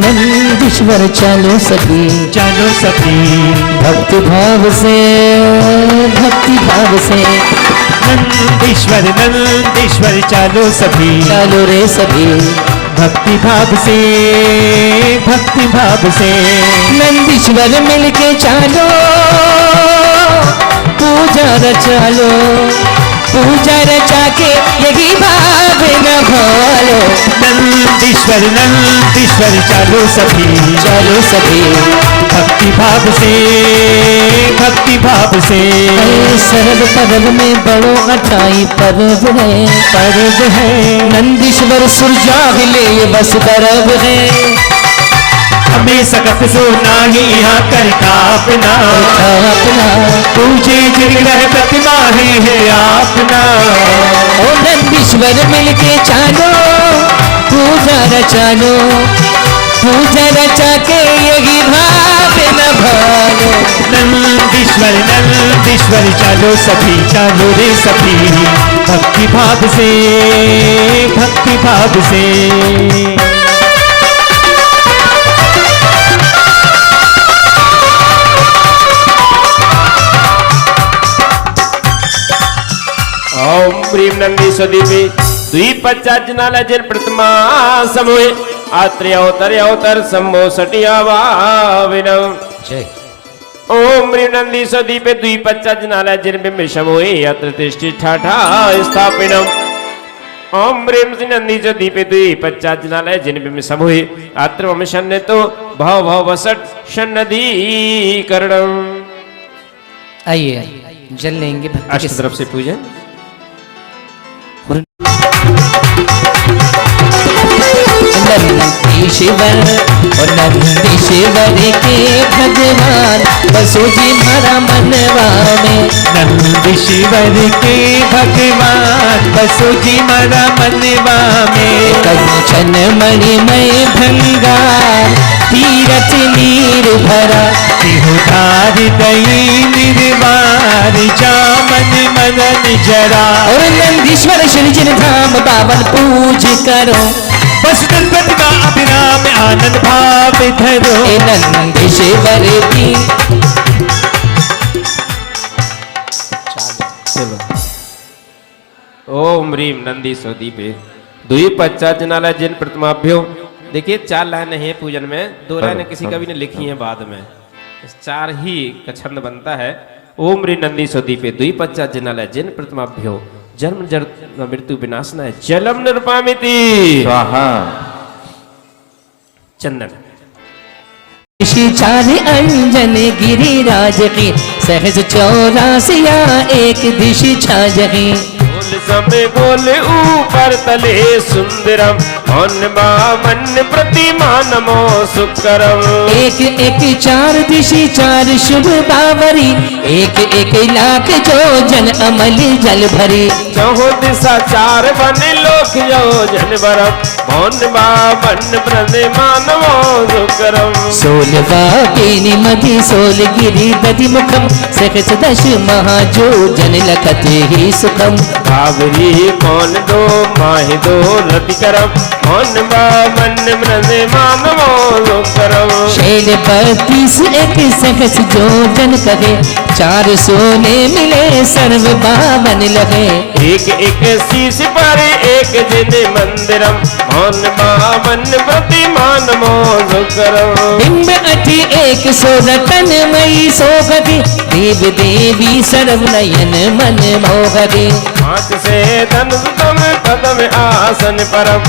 नंदीश्वर चलो सखी। चलो सखी भक्ति भाव से भक्ति भाव से। नंदीश्वर चलो सभी। चलो रे सभी भक्ति भाव से भक्ति भाव से। नंदीश्वर मिलके चलो पूजा रचा लो। पूजा रचा के यही भाव न भालो। नंदीश्वर चलो सभी। चलो सभी भक्ति भाव से भक्ति भाव से। सर्व पर्व में बड़ो अठाई पर्व है। पर्व है नंदीश्वर सुरजागले ये बस गर्व है। हमें सकत सोना ही यहाँ करता अपना। अपना पूजे गिरग्रह प्रतिमा है आपना। ओ नंदीश्वर मिलके चालो पूजा रचा लो। पूजा रचा के यही भाव न भालो। नंदीश्वर चलो सभी। चलो रे सभी भक्ति भाव से भक्ति भाव से। ओम प्रीम नंदी स्वदीपी द्वीपच्चाजनाल जिन प्रतिमा समूहे आत्रे अवतर सम्मो सटियावा विनम। जय ओम प्रीम नंदी स्वदीपे द्वीपच्चाजनाल जिन बिंब समूहे अत्र तिष्ठि ठाठा स्थापिनम। ओम प्रीम नंदी स्वदीपे द्वीपच्चाजनाल जिन बिंब समूहे अत्र मम शन्नतो भव भव वसट शन्नदीकरणम। आइए जल लेंगे भक्ति के अष्ट तरफ से पूजन। नंदीश्वर और नंदीश्वर के भगवान बसो जी मारा मनवा में। नंदीश्वर के भगवान बसो जी मारा मनवा में। कंचन मणिमय भंगार तीरथ नीर भरा। तिहुधार दई निर्वार जामन मदन जरा। और नंदीश्वर श्री जिन धाम पावन पूज करो। बस प्रतिमा अभिराम आनंद भाव धरो। ए नंदीश्वर की ओम रीम नंदी स्वदीपे द्वीपच्चाजनाल जिन प्रतिमाभ्यो। देखिए 4 लाइनें हैं पूजन में, 2 लाइनें किसी कवि ने लिखी हैं बाद में। 4 ही का छंद बनता है। ओम री नंदी स्वदीपे द्वीपच्चाजनाल जिन प्रतिमाभ्यो जन्म जर मृत्यु विनाशनाय जलम निर्पामिति स्वाहा। चंदन चार अंजन गिरिराज की सहज 84 एक दिश छाजही। सब बोले ऊपर तले सुंदरम मन प्रतिमा नमो सुकरम। एक एक चार दिशी चार शुभ बावरी, एक एक लाख जो जन अमल जल भरी। चहो दिशा चार वन लोक जो जन भरम मन प्रतिमा नमो सुकरम। सोलवा बेनी मधि सोल गिरी दधि मुखम, सकच दश महाजो जन लखत ही सुखम। बावरी कौन दो माहि दो लति करम मन प्रतिमा नमो सुकरम। शैल 32 एक सकच जो जन कहे, चार सोने मिले सर्व बावन लगे। एक एक शीश पर एक जिन मंदिरम मन प्रतिमा नमो सुकरम। बिंब अति 100 तन मई सोभति, देव देवी सर्व नयन मन मोहरी। हाथ से धन सुतम कदम आसन परम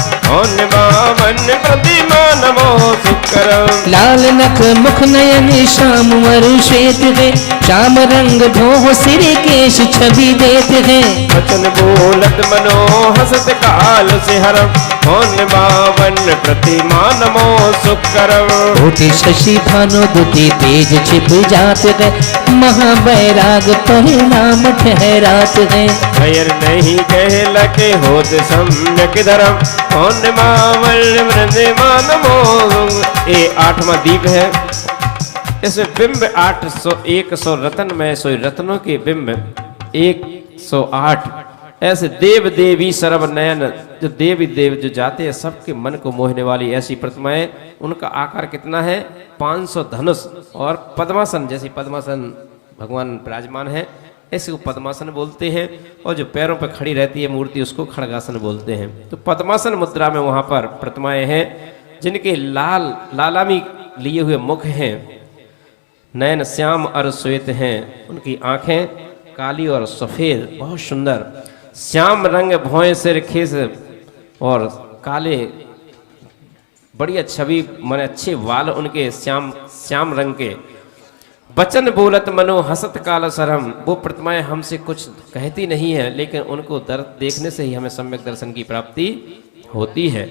मन प्रतिमा नमो सुकरम। लाल नख मुख नयन श्याम वरु श्वेत है, श्याम रंग धोह सिर केश छवि देत है। वचन बोलत मनो हसत काल से हरम मन प्रतिमा नमो सुकरम। कोटि शशि भानु दुति तेज छिप जात है, महावैराग परिणाम ठहरात है। खैर नहीं कह लके होत सम्यक धर्म प्रतिमा नमो। ये 8वां दीप है। इसमें बिंब 100 रत्न में 100 रत्नों के बिंब 108 ऐसे देव देवी सर्व नयन, जो देवी देव जो जाते हैं सबके मन को मोहने वाली ऐसी प्रतिमाएं। उनका आकार कितना है 500 धनुष और पद्मासन, जैसे पद्मासन भगवान विराजमान है ऐसे को पद्मासन बोलते हैं। और जो पैरों पर खड़ी रहती है मूर्ति उसको खड़गासन बोलते हैं। तो पद्मासन मुद्रा में वहां पर प्रतिमाएं हैं जिनके लालामी लिए हुए मुख हैं, नयन श्याम और श्वेत हैं, उनकी आंखें काली और सफेद बहुत सुंदर, श्याम रंग भौएं सिर खेस और काले बढ़िया छवि मन अच्छे वाल उनके श्याम रंग के। बचन बोलत मनो हसत काल सरम। वो प्रतिमाएं हमसे कुछ कहती नहीं है लेकिन उनको देखने से ही हमें सम्यक दर्शन की प्राप्ति होती है।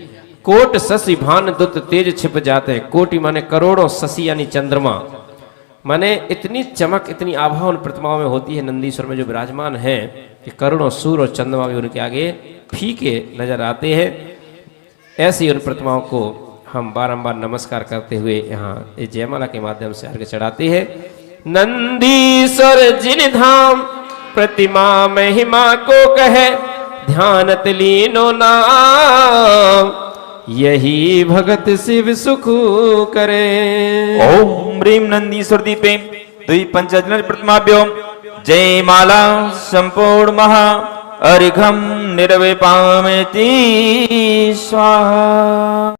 कोट शशि भान दुत तेज छिप जाते हैं। कोटि माने करोड़ों, शशि यानी चंद्रमा, माने इतनी चमक इतनी आभा उन प्रतिमाओं में होती है नंदीश्वर में जो विराजमान है कि करोड़ों सूर्य और चंद्रमा भी उनके आगे फीके नजर आते हैं। ऐसी उन प्रतिमाओं को हम बारंबार नमस्कार करते हुए यहाँ इस जयमाला के माध्यम से अर्घ्य चढ़ाते हैं। नंदीश्वर जिन धाम प्रतिमा महिमा को कहे, ध्यानत लीनो नाम यही भगत शिव सुख करे। ओम ह्रीं नंदीश्वर दीपे द्वि पंचजन प्रतिमाभ्यो जय माला संपूर्ण महा अर्घम निर्विपामेति स्वाहा।